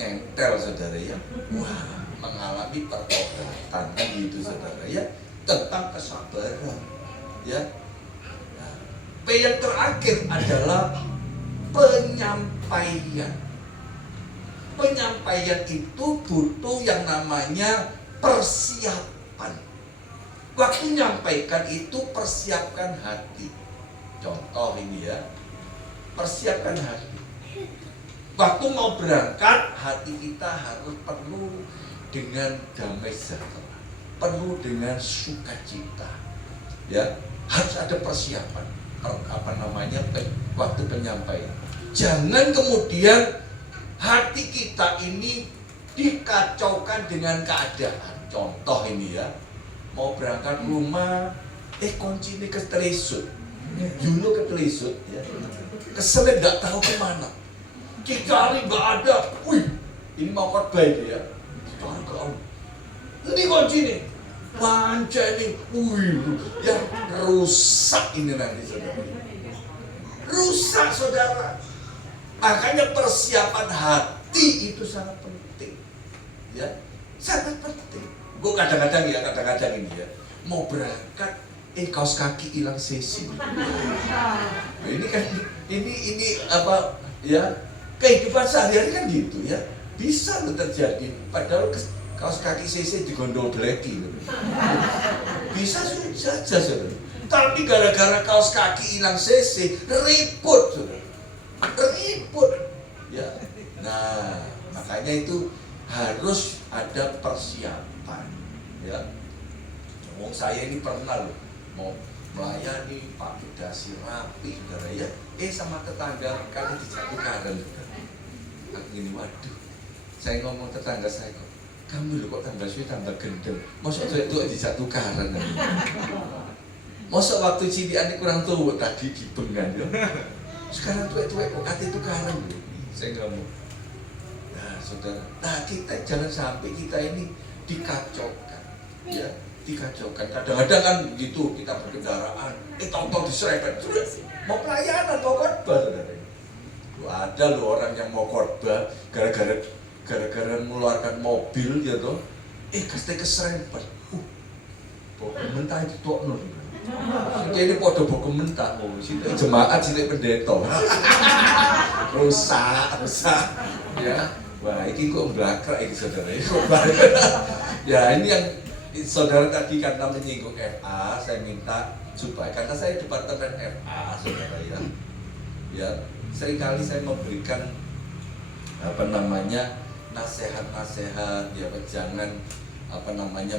nyentel saudara, ya. Wah, mengalami pertobatan, kan gitu saudara ya, tentang kesabaran ya. Nah, P yang terakhir adalah penyampaian. Penyampaian itu butuh yang namanya persiapan. Waktu menyampaikan itu persiapkan hati. Contoh ini ya, persiapkan hati. Waktu mau berangkat, hati kita harus penuh dengan damai sejahtera, penuh dengan sukacita. Ya, harus ada persiapan. Waktu penyampaian. Jangan kemudian hati kita ini dikacaukan dengan keadaan. Contoh ini ya, mau berangkat rumah, kunci ini ketelesut, Juno ketelesut, ya, keselip nggak tahu kemana. Dicari nggak ada, wih, ini mau khotbah itu ya, ini kunci nih, manca nih, wih, ya rusak ini nanti saudara, rusak saudara. Makanya persiapan hati itu sangat penting, ya, sangat penting. Gue kadang-kadang ini ya, mau berangkat, kaos kaki hilang sesi. Nah, ini kan, ini apa ya? Kehidupan sehari-hari kan gitu ya, bisa loh terjadi. Padahal kaos kaki CC digondol beleki gitu. Bisa saja saudara. Tapi gara-gara kaos kaki hilang CC, ribut saudara, ribut ya. Nah, makanya itu harus ada persiapan ya. Ngomong saya ini pernah loh mau melayani pakai dasi rapi saudara ya, sama tetangga kali di satu karen. Ini waduh, saya ngomong tetangga saya kok, kamu loh kok tambah suwi tambah gendeng, masa itu di satu karen. Masa waktu cidian kurang tua tadi dibengan ya, sekarang tuwek-tuwek kok kata itu karen loh. Saya ngomong, nah saudara, nah kita jangan sampai kita ini dikacaukan ya, dikacaukan. Kadang-kadang kan begitu kita berkendaraan, tong-tong diserempet, mau pelayanan, mau khotbah saudara. Ada loh orang yang mau khotbah gara-gara mengeluarkan mobil ya toh, kasih keserempet. Boko mentah itu tok no. Ini podo boko mentah, situ jemaat sini pendeta. rusak ya. Wah, ini kok belakrak ini saudara. Ya ini yang saudara tadi karena menyinggung FA, saya minta supaya karena saya departemen FA saudara ya. Ya, seringkali saya memberikan nasihat-nasihat ya, jangan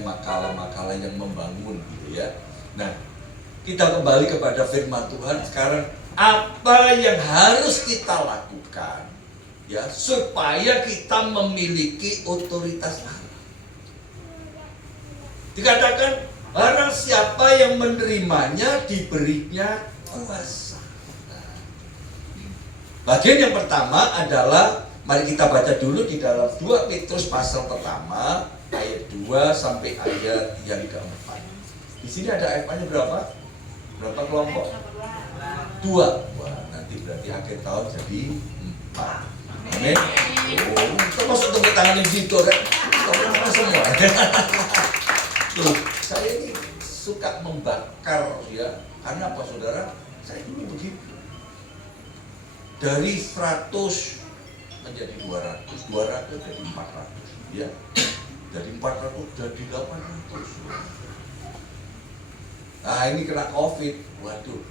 makalah-makalah yang membangun gitu ya. Nah, kita kembali kepada firman Tuhan sekarang, apa yang harus kita lakukan ya supaya kita memiliki otoritas Allah. Dikatakan barang siapa yang menerimanya diberinya kuasa. Bagian yang pertama adalah, mari kita baca dulu di dalam 2 Petrus pasal pertama ayat 2 sampai ayat yang keempat. Di sini ada ayatnya berapa? Berapa kelompok? 2. Wah, nanti berarti akhir tahun jadi 4. Amin. Oh, termasuk tepuk tangan yang gitu kan? Tepuk tangan semua. Tuh, saya ini suka membakar ya. Karena apa saudara? Saya dulu begitu. Dari 100 menjadi 200, 200 jadi 400 ya. Dari 400 jadi 800. Nah ini kena COVID, waduh,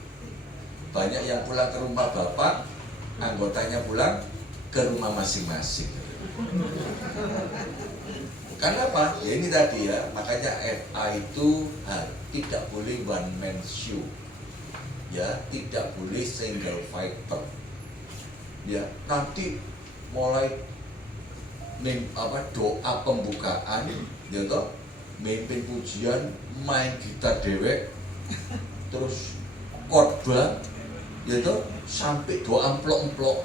banyak yang pulang ke rumah bapak, anggotanya pulang ke rumah masing-masing. Karena apa? Ya ini tadi ya, makanya FA itu tidak boleh one man show ya, tidak boleh single fighter ya. Nanti mulai doa pembukaan ya toh, mimpin pujian, main gitar dewek, terus khotbah ya toh, sampai doa amplok-amplok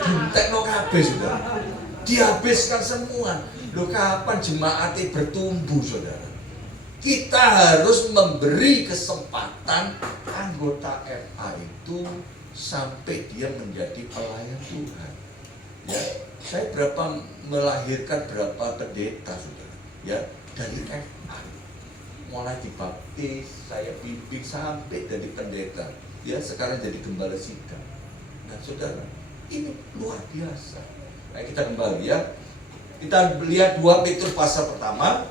dintekno kabeh sudah, dihabiskan semua. Loh, kapan jemaatnya bertumbuh saudara? Kita harus memberi kesempatan anggota FA itu sampai dia menjadi pelayan Tuhan. Ya, saya melahirkan berapa pendeta saudara? Ya, dari FA mulai dibaptis, saya bimbing sampai jadi pendeta. Ya, sekarang jadi gembala sidang. Nah, saudara, ini luar biasa. Nah, kita kembali ya. Kita lihat 2 Petrus pasal pertama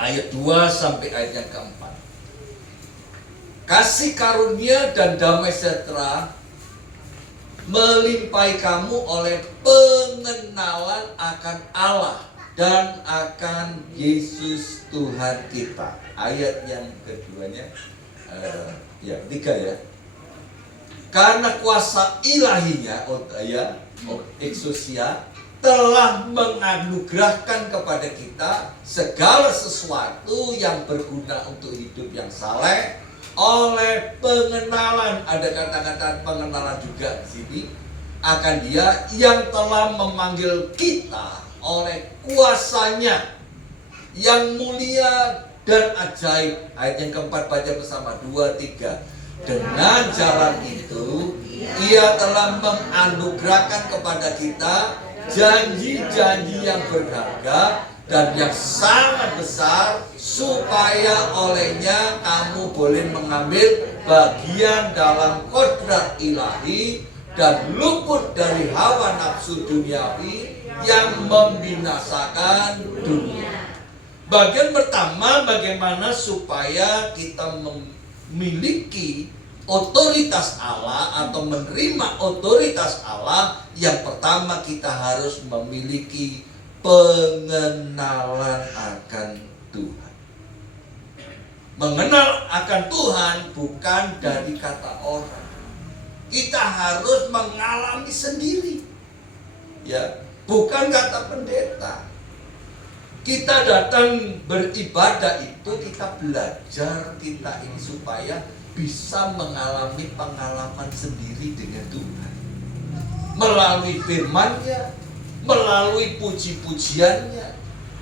ayat 2 sampai ayat yang keempat. Kasih karunia dan damai sejahtera melimpahi kamu oleh pengenalan akan Allah dan akan Yesus Tuhan kita. Ayat yang keduanya, ya 3 ya. Karena kuasa ilahinya, exousia, telah menganugerahkan kepada kita segala sesuatu yang berguna untuk hidup yang saleh oleh pengenalan, ada kata-kata pengenalan juga di sini, akan Dia yang telah memanggil kita oleh kuasanya yang mulia dan ajaib. Ayat yang keempat baca bersama, 2, 3. Dengan jalan itu Ia telah menganugerahkan kepada kita janji-janji yang berharga dan yang sangat besar, supaya olehnya kamu boleh mengambil bagian dalam kodrat ilahi dan luput dari hawa nafsu duniawi yang membinasakan dunia. Bagian pertama, bagaimana supaya kita memiliki otoritas Allah atau menerima otoritas Allah. Yang pertama, kita harus memiliki pengenalan akan Tuhan. Mengenal akan Tuhan bukan dari kata orang. Kita harus mengalami sendiri. Ya, bukan kata pendeta. Kita datang beribadah itu kita belajar kita ini supaya bisa mengalami pengalaman sendiri dengan Tuhan. Melalui firman-Nya, melalui puji-pujiannya,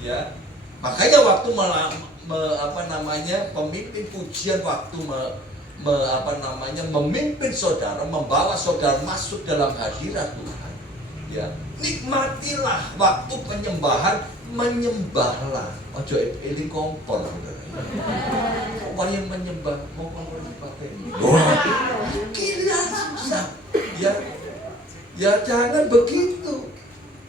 ya. Makanya waktu pemimpin pujian waktu memimpin saudara, membawa saudara masuk dalam hadirat Tuhan, ya. Nikmatilah waktu penyembahan, menyembahlah. Ojo ini kompor, saudara. Kompor yang menyembah, mau kompor dipakai. Wah, gila susah, ya. Ya jangan begitu.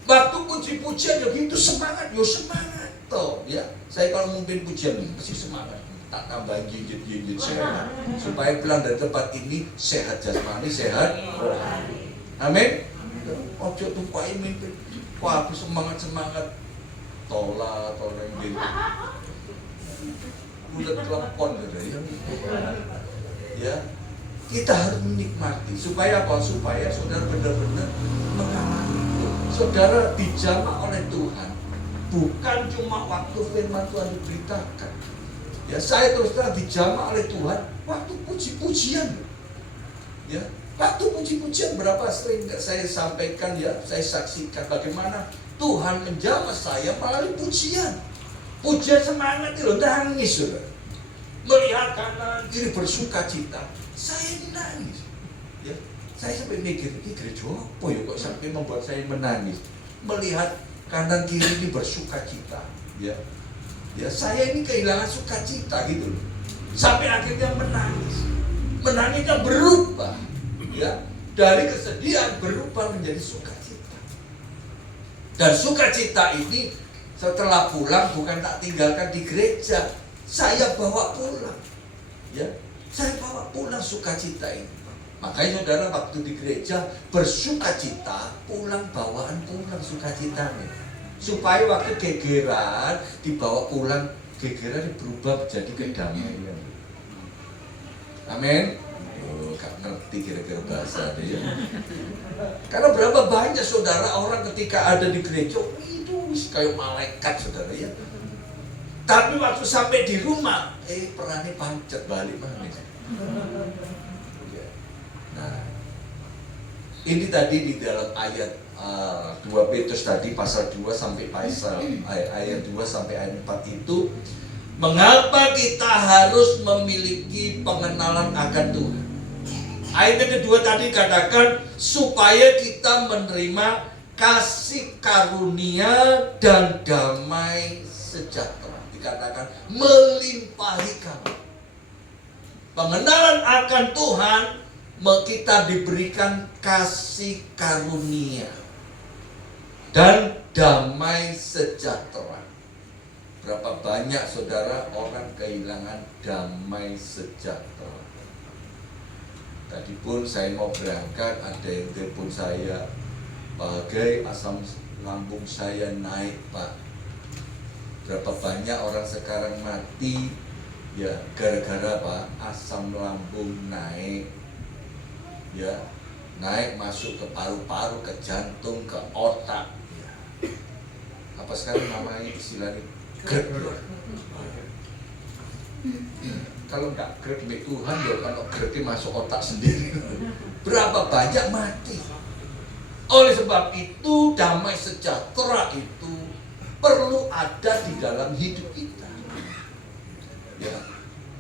Waktu puji-pujian ya gitu semangat, yo semangat toh, ya. Saya kalau memimpin pujian mesti semangat, tak tambahin jinjit sehat, supaya pulang dari tempat ini sehat jasmani, sehat rohani. Amin. Ojo tupai mimpin, wah aku semangat tola gitu. Udah telepon gitu ya. Kita harus menikmati supaya apa? Supaya saudara benar-benar mengalami itu. Saudara dijamah oleh Tuhan, bukan cuma waktu firman Tuhan diberitakan. Ya, saya terus terang dijamah oleh Tuhan waktu puji-pujian. Ya, waktu puji-pujian berapa sering saya sampaikan, ya, saya saksikan bagaimana Tuhan menjamah saya melalui pujian. Pujian semangat itu nangis, saudara. Melihat kanan kiri bersuka cita, saya menangis. Ya, saya sampai mikir, ini gereja apa ya kok sampai membuat saya menangis? Melihat kanan kiri ini bersuka cita, ya. Ya, saya ini kehilangan sukacita gitu loh. Sampai akhirnya menangis. Menangisnya berubah, ya, dari kesedihan berubah menjadi sukacita. Dan sukacita ini setelah pulang bukan tak tinggalkan di gereja, saya bawa pulang, ya, saya bawa pulang sukacita ini. Makanya saudara waktu di gereja bersukacita, pulang bawaan pulang sukacitanya, supaya waktu gegeran dibawa pulang, gegeran berubah menjadi kedamaian. Amin. Oh, gak ngerti kira-kira bahasa deh, ya. Karena berapa banyak saudara orang ketika ada di gereja, itu kayak malaikat saudara, ya. Tapi waktu sampai di rumah, perannya pancet balik mana? Nah, ini tadi di dalam ayat 2 Petrus tadi pasal 2 sampai pasal ayat 2 sampai ayat 4 itu, mengapa kita harus memiliki pengenalan akan Tuhan. Ayat yang kedua tadi katakan supaya kita menerima kasih karunia dan damai sejahtera. Dikatakan melimpahi kamu. Pengenalan akan Tuhan, kita diberikan kasih karunia dan damai sejahtera. Berapa banyak saudara orang kehilangan damai sejahtera. Tadi pun saya mau berangkat, ada yang telepon saya, bagai asam lambung saya naik Pak. Berapa banyak orang sekarang mati ya gara-gara apa? Asam lambung naik. Ya, naik masuk ke paru-paru, ke jantung, ke otak. Ya. Apa sekarang namanya istilahnya? GERD. Kalau nggak GERD dengan Tuhan ya, kalau GERD masuk otak sendiri. Berapa banyak mati. Oleh sebab itu damai sejahtera itu perlu ada di dalam hidup kita. Ya.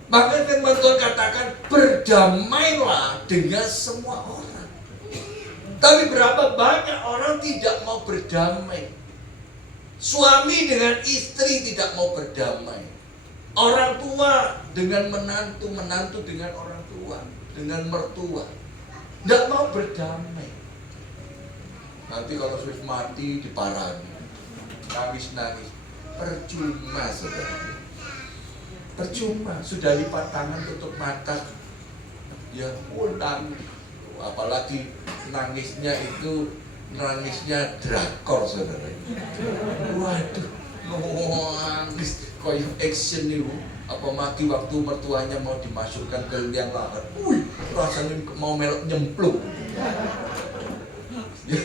Maka firman Tuhan katakan berdamailah dengan semua orang. Tapi berapa banyak orang tidak mau berdamai. Suami dengan istri tidak mau berdamai. Orang tua dengan menantu, menantu dengan orang tua, dengan mertua. Tidak mau berdamai. Nanti kalau sudah mati diparahi, nangis-nangis. Percuma saudara. Percuma, sudah lipat tangan tutup mata. Ya, nangis. Apalagi nangisnya itu nangisnya drakor saudara. Waduh, nangis kayak action itu. Apa mati waktu mertuanya mau dimasukkan ke liang lahat. Wih, rasanya mau melok nyemplung. Ya,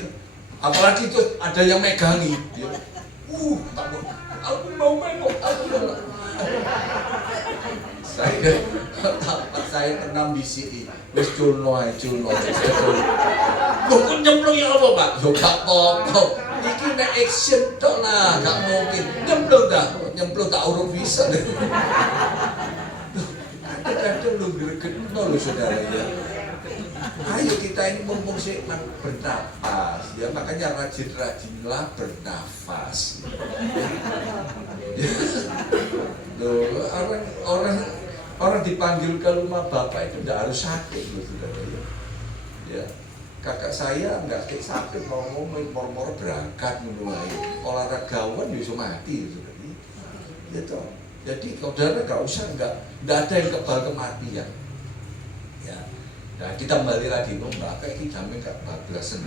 apalagi itu ada yang megangi. Ya. Takut. Aku mau melok, aku mau. Saya pernah bisi, wis culno ae culno. Lho kok nyemplung ya apa, Pak? Yo gak apa-apa. Iki nek action tok lah, gak mungkin. Nyemplung tak urung bisa. Kadang-kadang lu gregetno lho saudara ya. Ayo kita ini mumpung sih bernafas ya, makanya rajin-rajinlah bernafas. Loh, orang dipanggil ke rumah bapak itu tidak harus sakit loh saudara ya. Ya, kakak saya nggak sakit mau ngomong mor-mor berangkat mulai olahragawan bisa mati saudara. Ya toh. Jadi saudara nggak usah nggak ada yang kebal kematian. Ya. Nah kita kembali lagi mbak kayak kita nggak bablasan.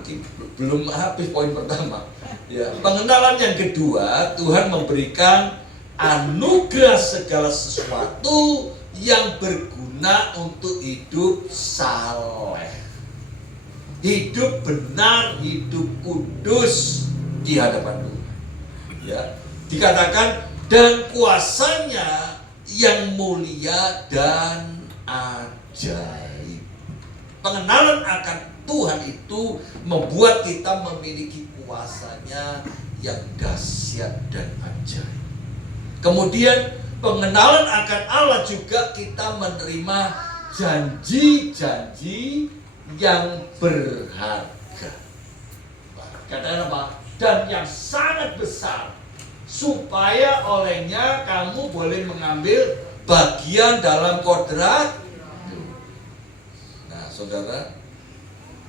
Mungkin belum habis poin pertama. Ya, pengenalan yang kedua, Tuhan memberikan anugerah segala sesuatu yang berguna untuk hidup saleh, hidup benar, hidup kudus di hadapan Tuhan. Ya, dikatakan dan kuasanya yang mulia dan ajaib. Pengenalan akan Tuhan itu membuat kita memiliki kuasanya yang dahsyat dan ajaib. Kemudian pengenalan akan Allah juga kita menerima janji-janji yang berharga. Katakan apa? Dan yang sangat besar, supaya olehnya kamu boleh mengambil bagian dalam kodrat. Nah saudara,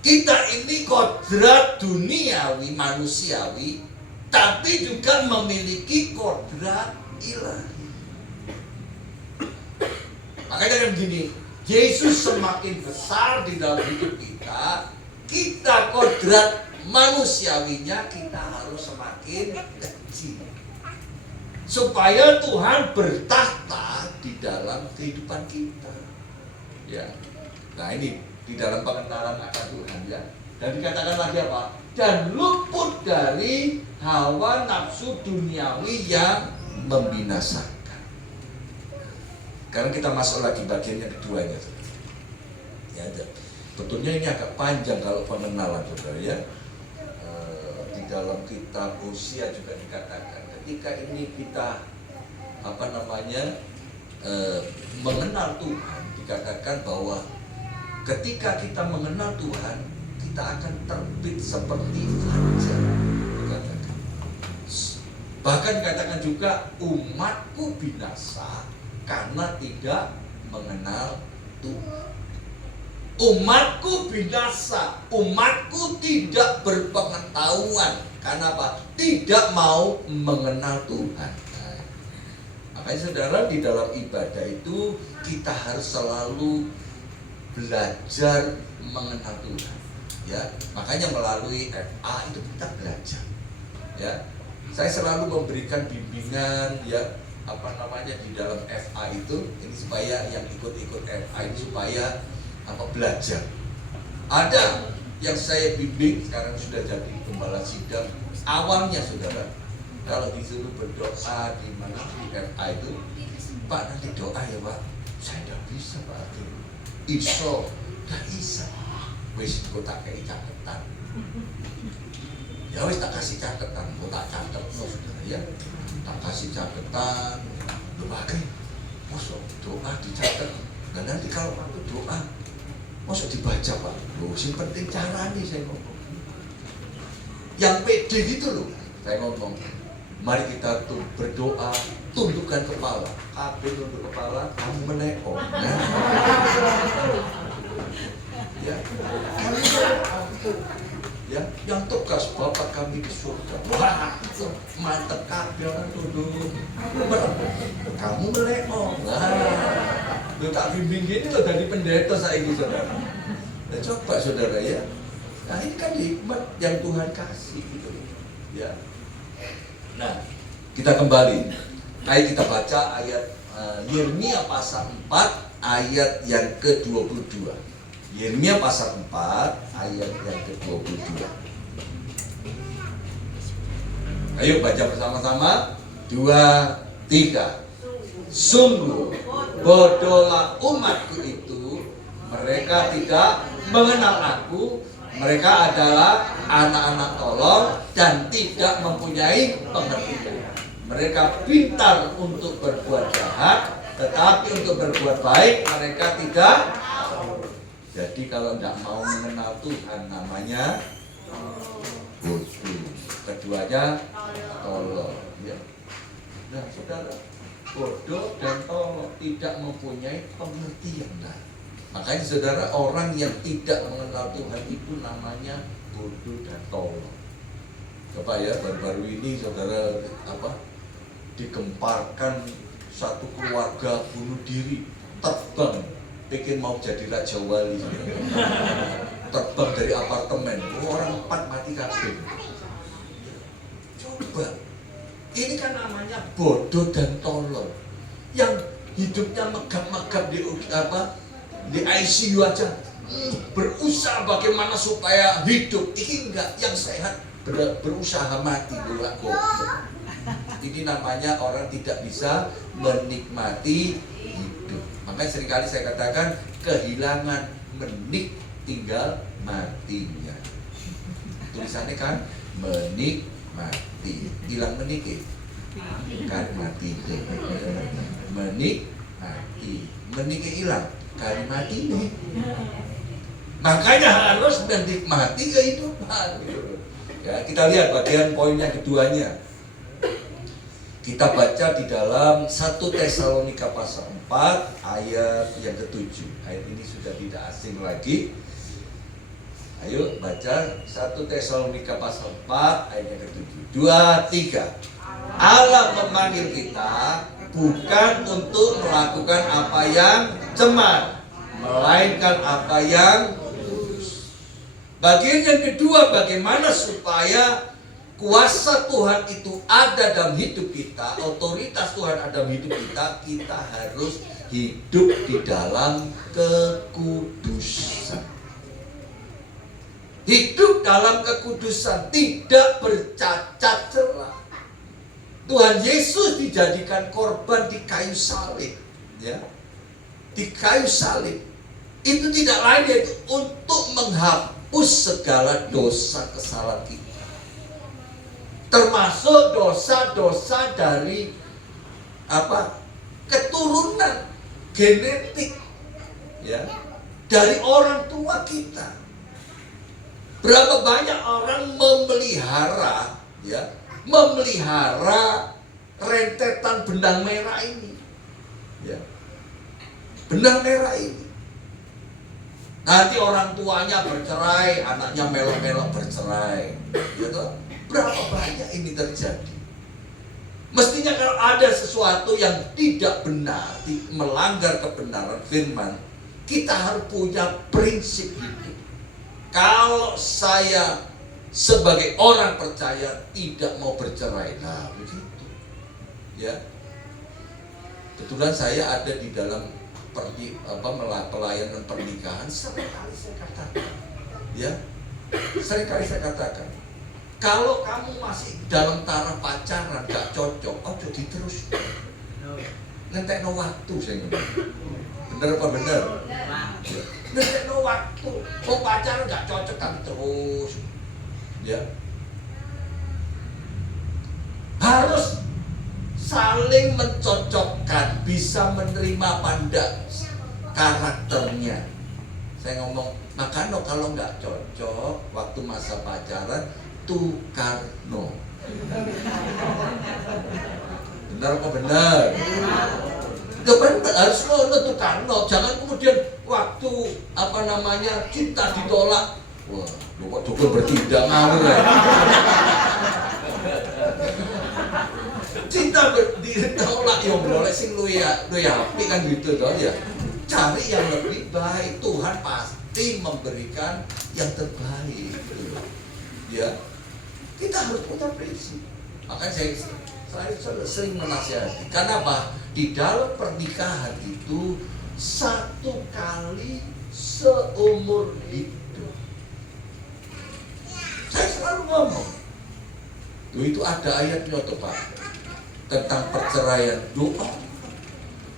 kita ini kodrat duniawi, manusiawi, tapi juga memiliki kodrat ilahi. Makanya kan gini, Yesus semakin besar di dalam hidup kita kodrat manusiawinya kita harus semakin kecil. Supaya Tuhan bertahta di dalam kehidupan kita. Ya. Nah ini di dalam pengenalan akan Tuhan ya. Dan dikatakan lagi apa? Dan luput dari hawa nafsu duniawi yang membinasakan. Sekarang kita masuk lagi bagian yang keduanya. Ya, betulnya ini agak panjang kalau pengenalan saudara ya. Di dalam kitab Hosea juga dikatakan ketika ini kita mengenal Tuhan, dikatakan bahwa ketika kita mengenal Tuhan, kita akan terbit seperti fajar. Dikatakan Bahkan katakan juga umatku binasa karena tidak mengenal Tuhan. Umatku binasa, umatku tidak berpengetahuan. Karena apa? Tidak mau mengenal Tuhan. Nah, makanya saudara, di dalam ibadah itu kita harus selalu belajar mengenal Tuhan. Ya, makanya melalui FA itu kita belajar. Ya, saya selalu memberikan bimbingan, ya, di dalam FA itu, ini supaya yang ikut-ikut FA ini supaya belajar. Ada yang saya bimbing sekarang sudah jadi gembala sidang. Awalnya saudara, kalau disuruh berdoa di mana di FA itu, Pak nanti doa ya Pak. Saya tidak bisa Pak. Iso, tidak bisa. Wis kok tak kayak catatan. Ya wis tak kasih catatan, kok tak catat no, saudara ya. Tak kasih catatan. Lu pakai, masuk doa dicatat. Dan nanti kalau aku doa, masuk dibaca Pak. Loh, yang penting cara nih saya ngomong. Yang pede gitu loh, saya ngomong. Mari kita berdoa, tundukkan kepala. Kabel tunduk kepala, kamu menekok. Nah. Ya, ya, yang tugas Bapak kami di surga. Wah, mantep kabel kan dulu. Kamu melekong. Nah, lu tak bimbing gini loh dari pendeta saya ini saudara. Nah, coba saudara ya. Nah ini kan hikmat yang Tuhan kasih gitu. Ya. Nah, kita kembali. Ayo kita baca ayat Yeremia pasal 4 ayat yang ke-22. Yeremia pasal 4 ayat yang ke-22. Ayo baca bersama-sama. 2, 3. Sungguh bodohlah umatku itu, mereka tidak mengenal aku, mereka adalah anak-anak tolol dan tidak mempunyai pengertian. Mereka pintar untuk berbuat jahat, tetapi untuk berbuat baik mereka tidak. Jadi kalau tidak mau mengenal Tuhan namanya bodoh. Keduanya tolol. Ya. Nah, saudara, bodoh dan tolol tidak mempunyai pengertian. Nah, makanya saudara, orang yang tidak mengenal Tuhan itu namanya bodoh dan tolol. Coba ya, baru-baru ini saudara digemparkan satu keluarga bunuh diri, terbang, pikir mau jadi Raja Wali, terbang dari apartemen, orang 4 mati kabeh. Coba, ini kan namanya bodoh dan tolol, yang hidupnya megap-megap di ICU aja, berusaha bagaimana supaya hidup. Ini enggak, yang sehat berusaha mati dulu. Ini namanya orang tidak bisa menikmati hidup. Makanya seringkali saya katakan kehilangan menik tinggal matinya. Tulisannya kan menikmati, hilang menik kan mati. Menikmati, meniknya hilang kan mati nih. Makanya harus menikmati kehidupan. Ya, kita lihat bagian poin yang keduanya. Kita baca di dalam 1 Tesalonika pasal 4 ayat yang ke-7. Ayat ini sudah tidak asing lagi. Ayo baca 1 Tesalonika pasal 4 ayat yang ke-7. 2, 3. Allah memanggil kita bukan untuk melakukan apa yang cemar, melainkan apa yang kudus. Bagian yang kedua, bagaimana supaya kuasa Tuhan itu ada dalam hidup kita, otoritas Tuhan ada dalam hidup kita, kita harus hidup di dalam kekudusan. Hidup dalam kekudusan, tidak bercacat celah. Tuhan Yesus dijadikan korban di kayu salib, ya. Di kayu salib. Itu tidak lain yaitu untuk menghapus segala dosa kesalahan kita. Termasuk dosa-dosa dari keturunan genetik, ya, dari orang tua kita. Berapa banyak orang memelihara, ya, memelihara rentetan benang merah ini. Ya. Benang merah ini. Nanti orang tuanya bercerai, anaknya melok-melok bercerai. Ya toh? Berapa banyak ini terjadi? Mestinya kalau ada sesuatu yang tidak benar, melanggar kebenaran firman, kita harus punya prinsip hidup. Kalau saya sebagai orang percaya tidak mau bercerai, nah begitu. Ya. Kebetulan saya ada di dalam pelayanan pernikahan, seringkali saya katakan, ya, seringkali saya katakan, kalau kamu masih dalam taraf pacaran gak cocok, ojo diterus. Ngentekno waktu saya ngomong. Bener apa bener? Ngentekno waktu. Mau pacaran gak cocok kan terus. Ya. Harus saling mencocokkan, bisa menerima pandang karakternya. Saya ngomong, makanya kalau nggak cocok waktu masa pacaran, tukarno. Benar apa benar? Ya benar, harus ngono tukarno. Jangan kemudian waktu cinta ditolak. Wah, lu kok dukun bertindak ngawur ya. Cinta ditolak ya boleh sing lu ya api kan gitu toh ya. Cari yang lebih baik, Tuhan pasti memberikan yang terbaik. Ya. Kita harus punya prinsip. Makanya saya sering menasihati. Karena apa? Di dalam pernikahan itu satu kali seumur hidup. Saya selalu ngomong. Itu ada ayatnya tuh Pak. Tentang perceraian. Doa.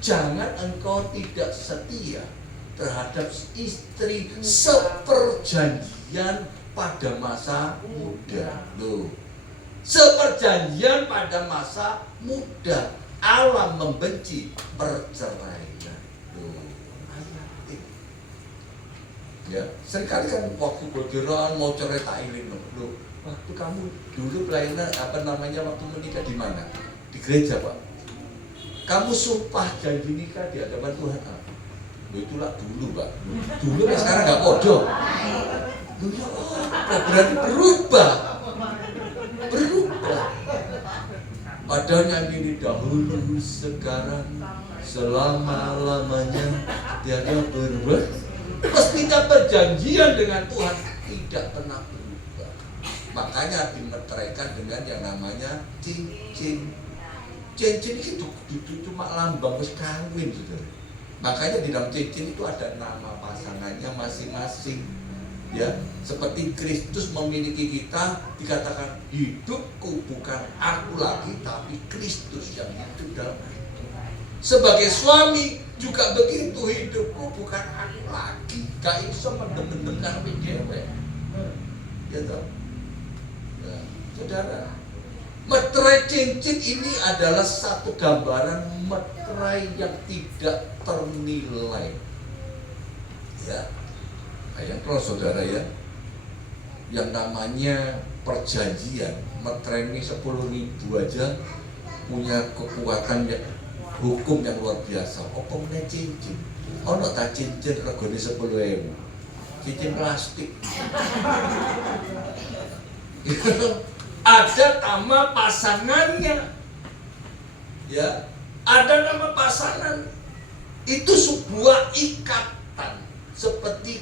Jangan engkau tidak setia terhadap istri seperjanjian pada masa muda. Loh, seperjanjian pada masa muda. Allah membenci perceraian. Loh, ya, seringkali kan waktu bergerak mau cerai tak ingin. Loh, waktu kamu dulu pelayanan waktu menikah di mana? Di gereja Pak. Kamu sumpah janji nikah di hadapan Tuhan apa? Itulah dulu Pak. Dulu kan sekarang nggak bodoh. Berarti berubah. Padahal yang gini dahulu sekarang selama-lamanya tiada berubah. Mestinya perjanjian dengan Tuhan tidak pernah berubah. Makanya dimeteraikan dengan yang namanya cincin. Cincin itu cuma lambang wis kawin, saudara. Makanya di dalam cincin itu ada nama pasangannya masing-masing. Ya, seperti Kristus memiliki kita, dikatakan hidupku bukan aku lagi, tapi Kristus yang hidup dalam aku. Sebagai suami juga begitu, hidupku bukan aku lagi, gak iso mendem-mendem karo dhewe. Ya toh? Ya, saudara. Meterai cincin ini adalah satu gambaran meterai yang tidak ternilai. Ya, bayangkan saudara ya, yang namanya perjanjian, meterai ini 10.000 aja punya kekuatan hukum yang luar biasa. Apa meneh cincin? Ono tak cincin regane 10.000. Cincin plastik. Ada nama pasangannya, ya, ada nama pasangan. Itu sebuah ikatan. Seperti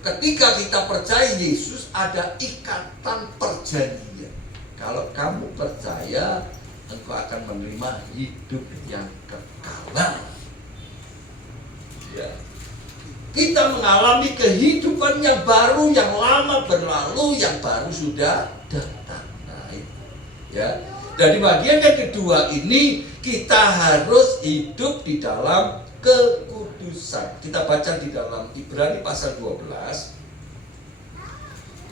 ketika kita percaya Yesus, ada ikatan perjanjian. Kalau kamu percaya, engkau akan menerima hidup yang kekal. Ya. Kita mengalami kehidupan yang baru, yang lama berlalu, yang baru sudah datang. Ya, dari bagian yang kedua ini kita harus hidup di dalam kekudusan. Kita baca di dalam Ibrani pasal 12.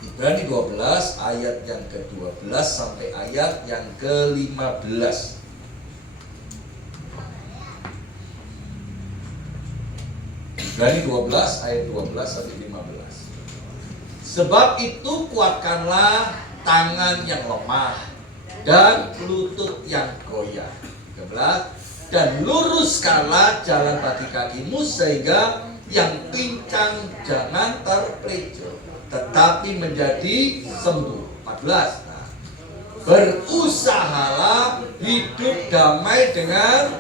Ibrani 12 ayat yang ke-12 sampai ayat yang ke-15. Ibrani 12 ayat 12 sampai 15. Sebab itu kuatkanlah tangan yang lemah dan lutut yang goyah. 13. Dan luruskanlah jalan bagi kakimu sehingga yang pincang jangan terpelejo, tetapi menjadi sembuh. 14. Nah, berusahalah hidup damai dengan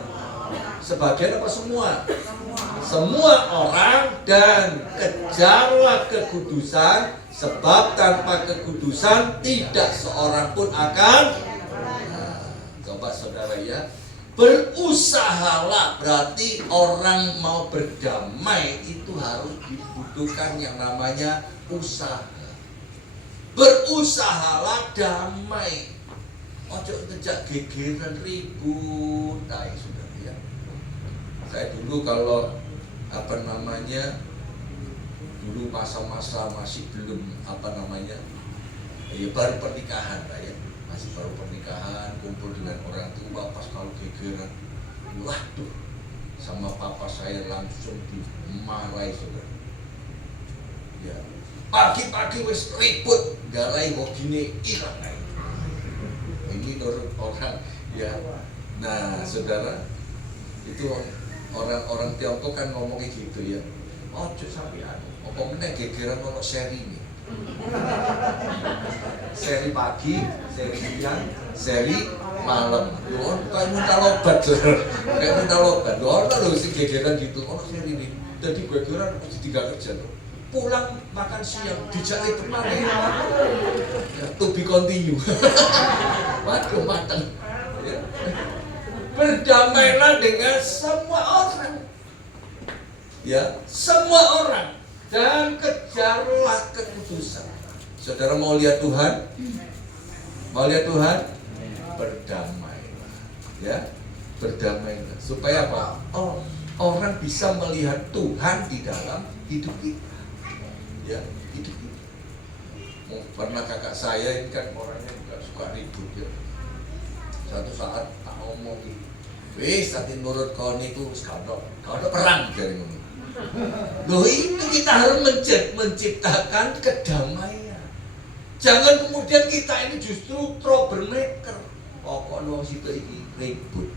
sebagian apa semua orang, dan kejarlah kekudusan, sebab tanpa kekudusan tidak seorang pun akan. Nah, coba saudara ya, berusahalah berarti orang mau berdamai itu harus dibutuhkan yang namanya usaha. Berusahalah damai, ojo ngejak gegeran ribut. Nah, saudara ya, saya dulu kalau dulu masa-masa masih belum ya baru pernikahan lah ya, masih baru pernikahan, kumpul dengan orang tua, pas kalau gegeran, waduh, sama papa saya langsung dimarahi saudara. Ya, pagi-pagi wis ribut, garai kok gini ilang. Ini menurut orang ya. Nah saudara, itu orang-orang Tiongkok kan ngomongnya gitu ya. Ojo sampai apa meneh gegeran ono seri ini. Seri pagi, seri siang, seri malam. Yo kayak minta lobat. Kayak minta lobat. Ono lho sing gegeran gitu, ono seri ini. Jadi gegeran mesti 3 kerja tuh. Pulang makan siang dijak teman ya, to be continue. Waduh mateng ya. Berdamailah dengan semua orang ya, semua orang, dan kejarlah kekudusan. Saudara mau lihat Tuhan? Mau lihat Tuhan? Berdamailah ya, berdamailah supaya apa? Orang bisa melihat Tuhan di dalam hidup kita ya, hidup kita. Pernah kakak saya ini kan orangnya juga suka ribut ya. Satu saat tak ngomong gitu, wis tadi menurut kau niku kau perang dari ngono. Loh itu kita harus menciptakan kedamaian. Jangan kemudian kita ini justru troublemaker. Pokok wong situ iki ribut.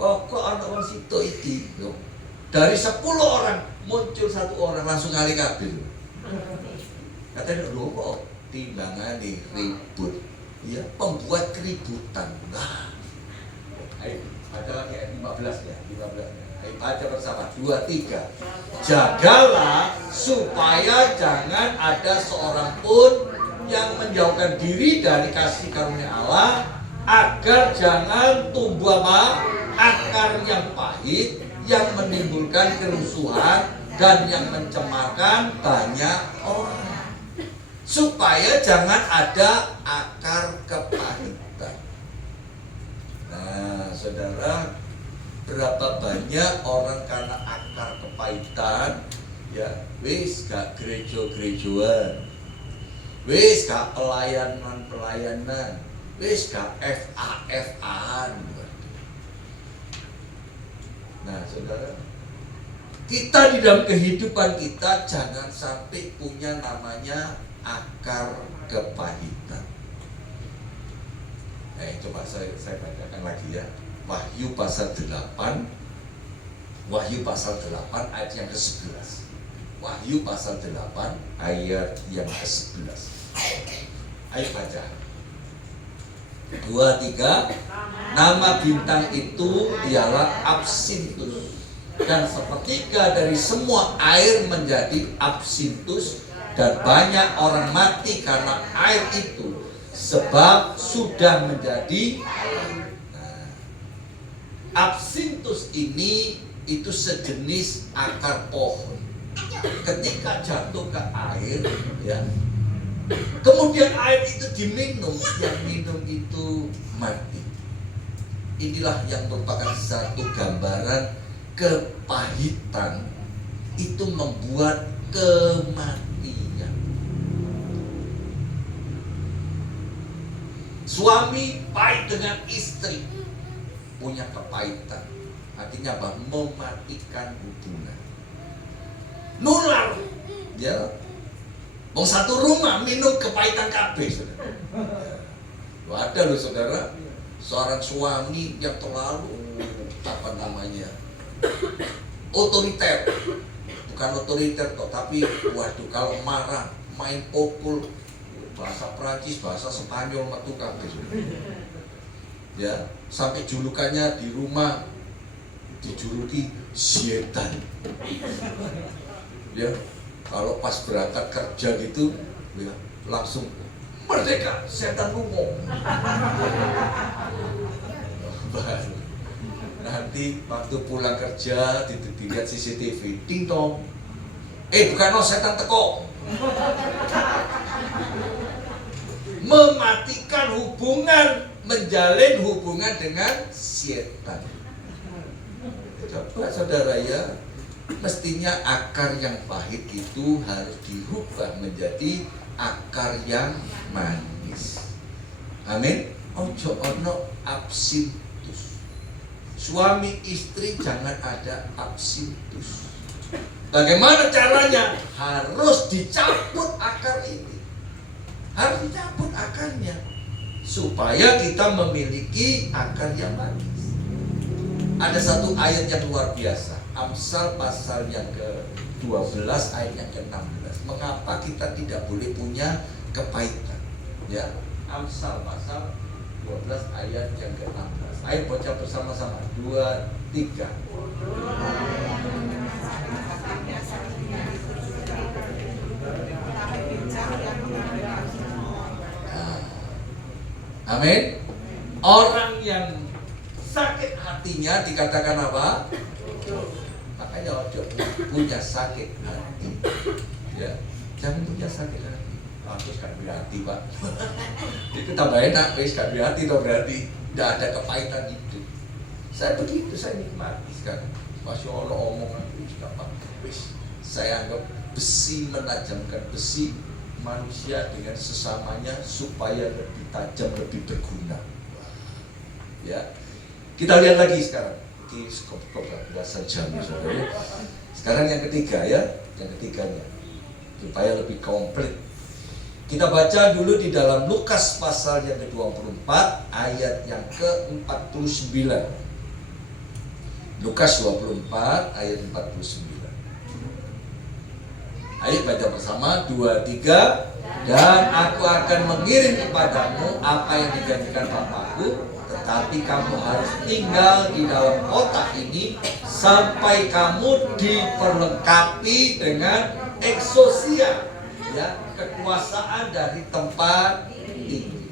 Pokok ana wong situ iki lho. Dari 10 orang muncul 1 orang langsung ngali kabeh. Katanya lho kok timbangane ribut. Ya, pembuat keributan. Nah, ayo baca lagi ayat 15 ya, 15. Ayo baca bersama, 2, 3. Jagalah supaya jangan ada seorang pun yang menjauhkan diri dari kasih karunia Allah, agar jangan tumbuh akar yang pahit, yang menimbulkan kerusuhan dan yang mencemarkan banyak orang. Supaya jangan ada akar kepahitan. Nah, saudara, berapa banyak orang karena akar kepahitan ya, wis gak gereja-gerejaan, wis gak pelayanan, wis gak FA-FA-an. Nah, saudara, kita di dalam kehidupan kita jangan sampai punya namanya akar kepahitan. Coba saya bacakan lagi ya. Wahyu pasal 8 ayat yang ke-11. Wahyu pasal 8 ayat yang ke-11. Ayo baca. 2, 3. Nama bintang itu ialah Absintus, dan sepertiga dari semua air menjadi absintus, dan banyak orang mati karena air itu, sebab sudah menjadi. Nah, absintus ini itu sejenis akar pohon. Ketika jatuh ke air, ya, kemudian air itu diminum, yang minum itu mati. Inilah yang merupakan satu gambaran kepahitan itu membuat kematian. Suami pahit dengan istri, punya kepahitan, artinya apa? Mematikan hubungan. Nular, ya. Mau satu rumah minum kepahitan kabeh, saudara. Ada loh saudara, seorang suami yang terlalu otoriter, bukan otoriter toh, tapi waduh kalau marah main pukul, bahasa Prancis, bahasa Spanyol metu kabeh. Ya, sampai julukannya di rumah dijuluki setan. Ya, kalau pas berangkat kerja gitu, ya, langsung merdeka, setan lungo. Nanti waktu pulang kerja dilihat CCTV, ding dong. Bukan no, setan teko. Mematikan hubungan, menjalin hubungan dengan setan. Coba saudara ya, mestinya akar yang pahit itu harus dirubah menjadi akar yang manis. Amin. Ojo ono absintus. Suami istri jangan ada absintus. Bagaimana caranya? Harus dicabut akar ini. Harus dicabut akarnya supaya kita memiliki akar yang manis. Ada satu ayat yang luar biasa, Amsal pasal yang ke-12 ayat yang ke-16. Mengapa kita tidak boleh punya kepahitan? Ya, Amsal pasal 12 ayat yang ke-16. Ayo baca bersama-sama. 2, 3. Amin. Orang yang sakit hatinya dikatakan apa? Makanya ojo punya sakit hati. Ya, jangan punya sakit hati. Terus gak berarti Pak. Itu tambah enak, gak berarti toh berarti tidak ada kepahitan itu. Saya begitu, saya nikmati sekarang. Masya Allah omongan itu apa? Saya anggap besi menajamkan besi, manusia dengan sesamanya supaya lebih tajam, lebih berguna. Ya, kita lihat lagi sekarang. Ini skop belasan jam saudara. Sekarang yang ketiga ya, yang ketiganya supaya lebih komplit. Kita baca dulu di dalam Lukas pasal yang ke-24 ayat yang ke-49. Lukas 24 ayat 49. Ayo baca bersama, 2, 3. Dan aku akan mengirim kepadamu apa yang dijanjikan Bapakku, tetapi kamu harus tinggal di dalam kota ini sampai kamu diperlengkapi dengan eksosia, ya, kekuasaan dari tempat tinggi.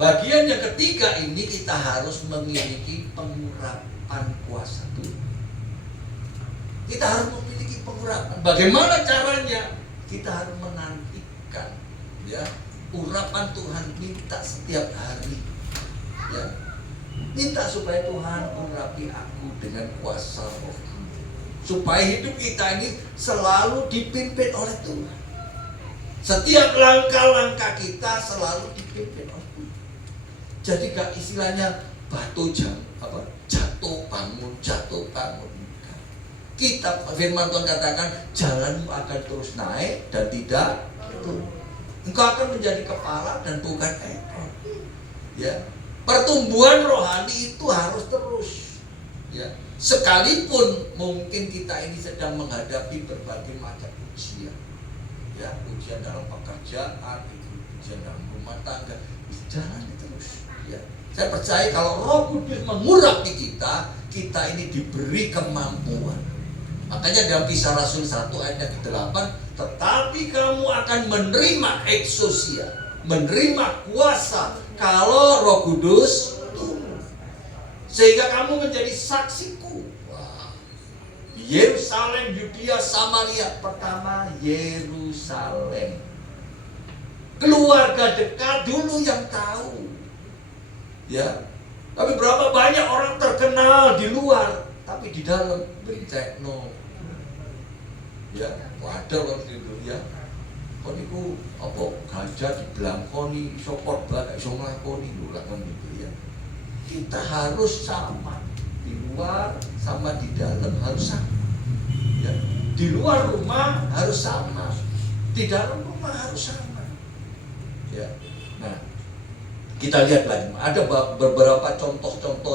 Bagian yang ketiga ini kita harus memiliki pengurapan kuasa Tuhan. Kita harus memiliki pengurapan. Bagaimana caranya? Kita harus menantikan, ya, urapan Tuhan. Minta setiap hari, ya, minta supaya Tuhan urapi aku dengan kuasa Roh, supaya hidup kita ini selalu dipimpin oleh Tuhan. Setiap langkah-langkah kita selalu dipimpin oleh Tuhan. Jadi gak istilahnya batu jatuh bangun. Kita firman Tuhan katakan jalanmu akan terus naik dan tidak turun. Engkau akan menjadi kepala dan bukan ekor. Ya, pertumbuhan rohani itu harus terus. Ya, sekalipun mungkin kita ini sedang menghadapi berbagai macam ujian. Ya, ujian dalam pekerjaan, ujian dalam rumah tangga, jalan terus. Ya, saya percaya kalau Roh Kudus mengurapi kita, kita ini diberi kemampuan. Makanya dalam Kisah Rasul 1 ayat yang ke-8, tetapi kamu akan menerima eksosia, menerima kuasa kalau Roh Kudus turun, sehingga kamu menjadi saksiku. Yerusalem, Yudea, Samaria. Pertama Yerusalem, keluarga dekat dulu yang tahu, ya. Tapi berapa banyak orang terkenal di luar, tapi di dalam bencekno. Ya, ada orang di dunia. Kok niku apa gajah dibelangkoni, iso korban, iso nglakoni lho lakon gitu ya. Kita harus sama. Di luar sama di dalam harus sama. Ya, di luar rumah harus sama. Di dalam rumah harus sama. Ya. Nah, Kita lihat lagi, ada beberapa contoh-contoh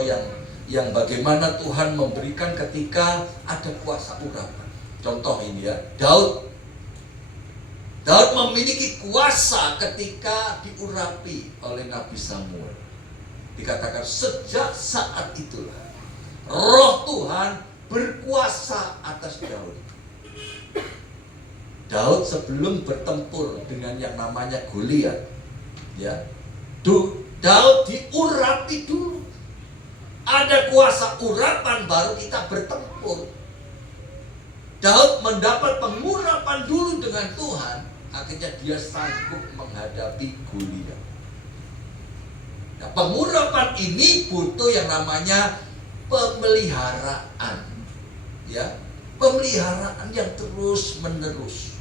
yang bagaimana Tuhan memberikan ketika ada kuasa urapan. Contoh ini ya, Daud memiliki kuasa ketika diurapi oleh Nabi Samuel. Dikatakan sejak saat itulah Roh Tuhan berkuasa atas Daud. Daud sebelum bertempur dengan yang namanya Goliat, ya, Daud diurapi dulu. Ada kuasa urapan baru kita bertempur. Daud mendapat pengurapan dulu dengan Tuhan, akhirnya dia sanggup menghadapi Goliat. Nah, pengurapan ini butuh yang namanya pemeliharaan, ya, pemeliharaan yang terus menerus.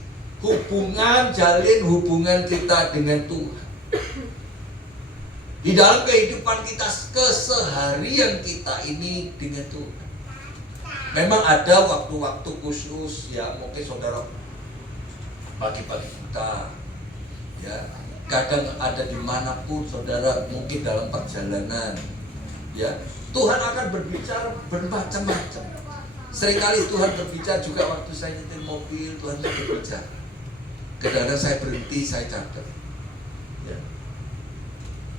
Jalin hubungan kita dengan Tuhan. Di dalam kehidupan kita keseharian kita ini dengan Tuhan. Memang ada waktu-waktu khusus ya, mungkin saudara pagi-pagi kita ya, kadang ada dimanapun saudara, mungkin dalam perjalanan ya, Tuhan akan berbicara bermacam-macam. Seringkali Tuhan berbicara juga waktu saya nyetir mobil, Tuhan berbicara. Kadang-kadang saya berhenti, saya catat ya.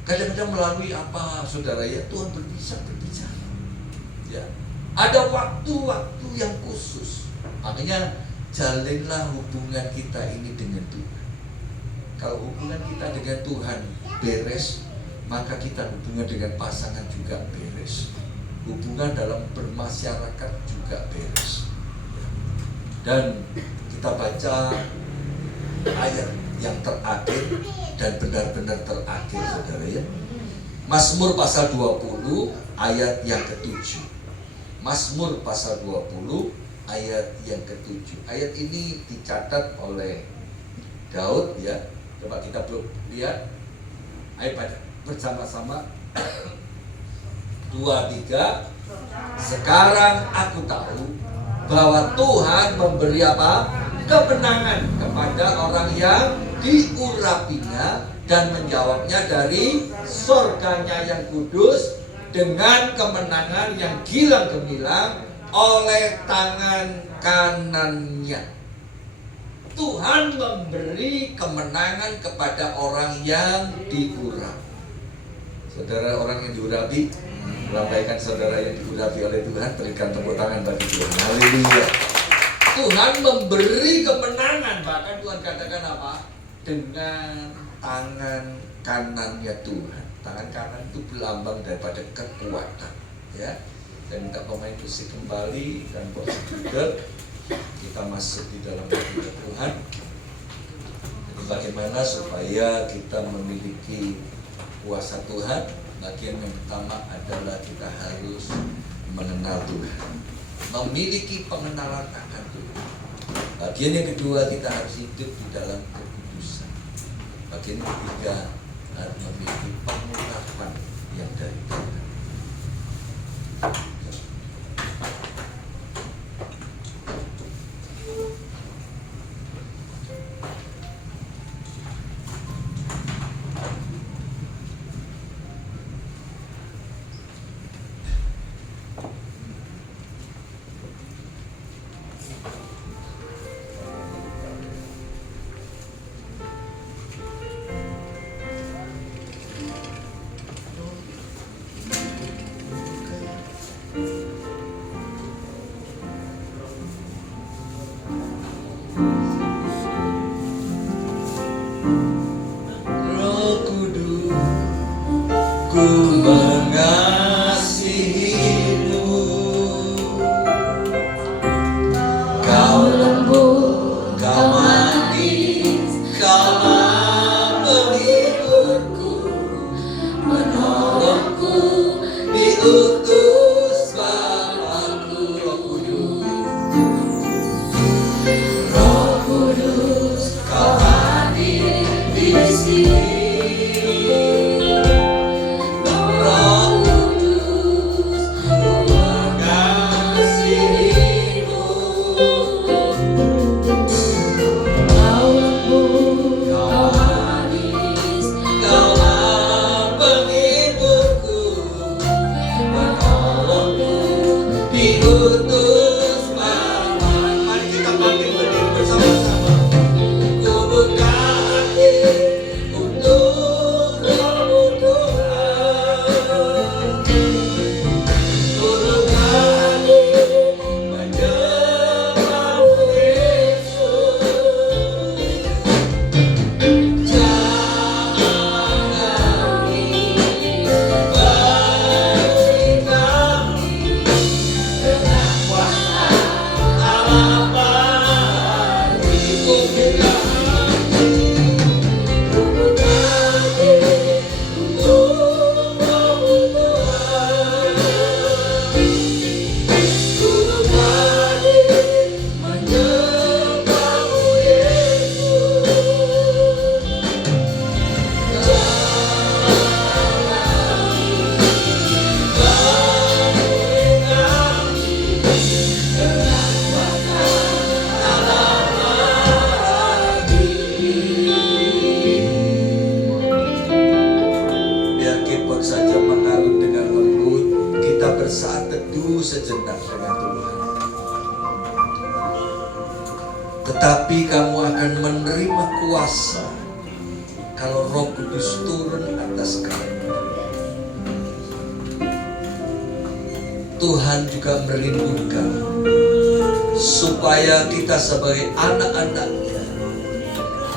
Kadang-kadang melalui apa saudara ya, Tuhan berbicara ya. Ada waktu-waktu yang khusus. Makanya jalinlah hubungan kita ini dengan Tuhan. Kalau hubungan kita dengan Tuhan beres, maka kita hubungan dengan pasangan juga beres. Hubungan dalam bermasyarakat juga beres. Dan kita baca ayat yang terakhir dan benar-benar terakhir saudara ya. Mazmur pasal 20 ayat yang ke-7. Mazmur pasal 20 ayat yang ke-7. Ayat ini dicatat oleh Daud ya. Coba kita lihat. Ayo baca bersama-sama. 2, 3. Sekarang aku tahu bahwa Tuhan memberi apa? Kemenangan kepada orang yang diurapinya dan menjawabnya dari surganya yang kudus dengan kemenangan yang gilang gemilang oleh tangan kanannya. Tuhan memberi kemenangan kepada orang yang diurapi. Saudara, orang yang diurapi, melambaikan saudara yang diurapi oleh Tuhan, berikan tepuk tangan bagi Tuhan. Haleluya. Tuhan memberi kemenangan, bahkan Tuhan katakan apa? Dengan tangan kanannya Tuhan. Tangan kanan itu berlambang daripada kekuatan, ya. Dan minta pemain musik kembali dan posisi duduk. Kita masuk di dalam hadirat Tuhan. Jadi bagaimana supaya kita memiliki kuasa Tuhan? Bagian yang pertama adalah kita harus mengenal Tuhan, memiliki pengenalan akan Tuhan. Bagian yang kedua, kita harus hidup di dalam kekudusan. Bagian yang ketiga, harus memiliki pengurapan yang dari Tuhan. berteduh sejenak dengan Tuhan. Tetapi kamu akan menerima kuasa kalau Roh Kudus turun atas kamu. Tuhan juga merindukan supaya kita sebagai anak-anaknya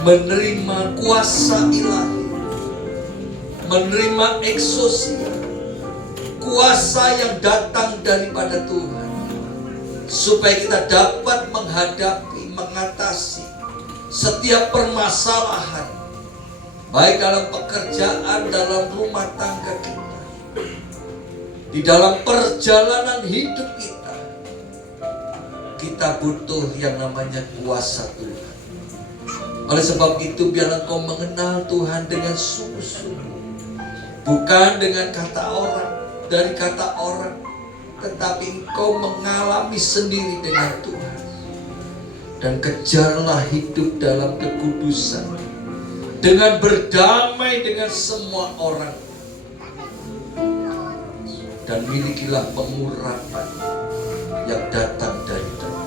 menerima kuasa ilahi, menerima eksosia, kuasa yang datang daripada Tuhan, supaya kita dapat menghadapi, mengatasi setiap permasalahan, baik dalam pekerjaan, dalam rumah tangga kita, di dalam perjalanan hidup kita. Kita butuh yang namanya kuasa Tuhan. Oleh sebab itu, biarlah engkau mengenal Tuhan dengan sungguh-sungguh, bukan dengan kata orang, dari kata orang, tetapi engkau mengalami sendiri dengan Tuhan. Dan kejarlah hidup dalam kekudusan, dengan berdamai dengan semua orang, dan milikilah pengurapan yang datang dari Tuhan.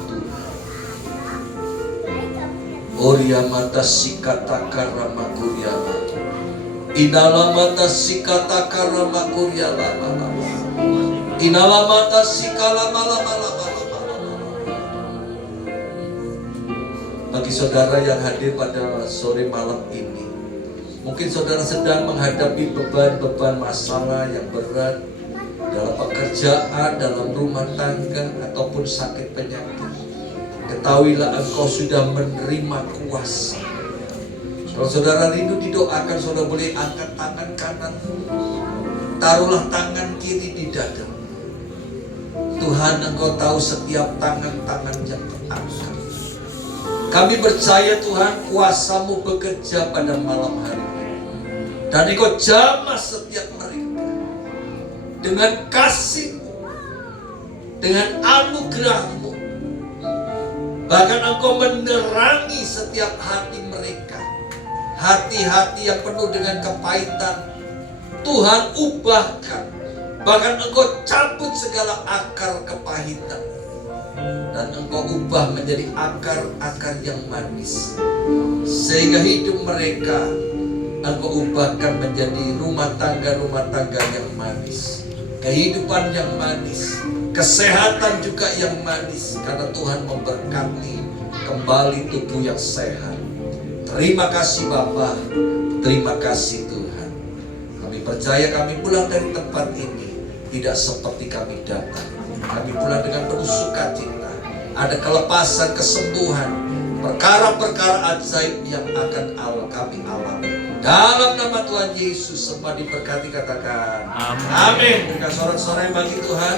Oria mata sikata karama kuryama, inala mata sikata karama kuryama, inala mata sikala malama. Bagi saudara yang hadir pada sore malam ini, mungkin saudara sedang menghadapi beban-beban masalah yang berat dalam pekerjaan, dalam rumah tangga, ataupun sakit penyakit. Ketahuilah engkau sudah menerima kuasa. Kalau saudara rindu didoakan, saudara boleh angkat tangan kanan, taruhlah tangan kiri di dada. Tuhan, engkau tahu setiap tangan-tangan yang terangkat. Kami percaya Tuhan, kuasa-Mu bekerja pada malam hari ini, dan engkau jamah setiap mereka dengan kasih-Mu, dengan anugerah-Mu. Bahkan engkau menerangi setiap hati mereka, hati-hati yang penuh dengan kepahitan. Tuhan, ubahkan, bahkan engkau cabut segala akar kepahitan, dan engkau ubah menjadi akar-akar yang manis, sehingga hidup mereka engkau ubahkan menjadi rumah tangga yang manis, kehidupan yang manis, kesehatan juga yang manis, karena Tuhan memberkati kembali tubuh yang sehat. Terima kasih Bapa, terima kasih Tuhan. Kami percaya kami pulang dari tempat ini tidak seperti kami datang. Kami pulang dengan penuh sukacita, ada kelepasan, kesembuhan, perkara-perkara ajaib yang akan kami alami. Dalam nama Tuhan Yesus semua diberkati, katakan amin. Berikan sorak-sorai bagi Tuhan.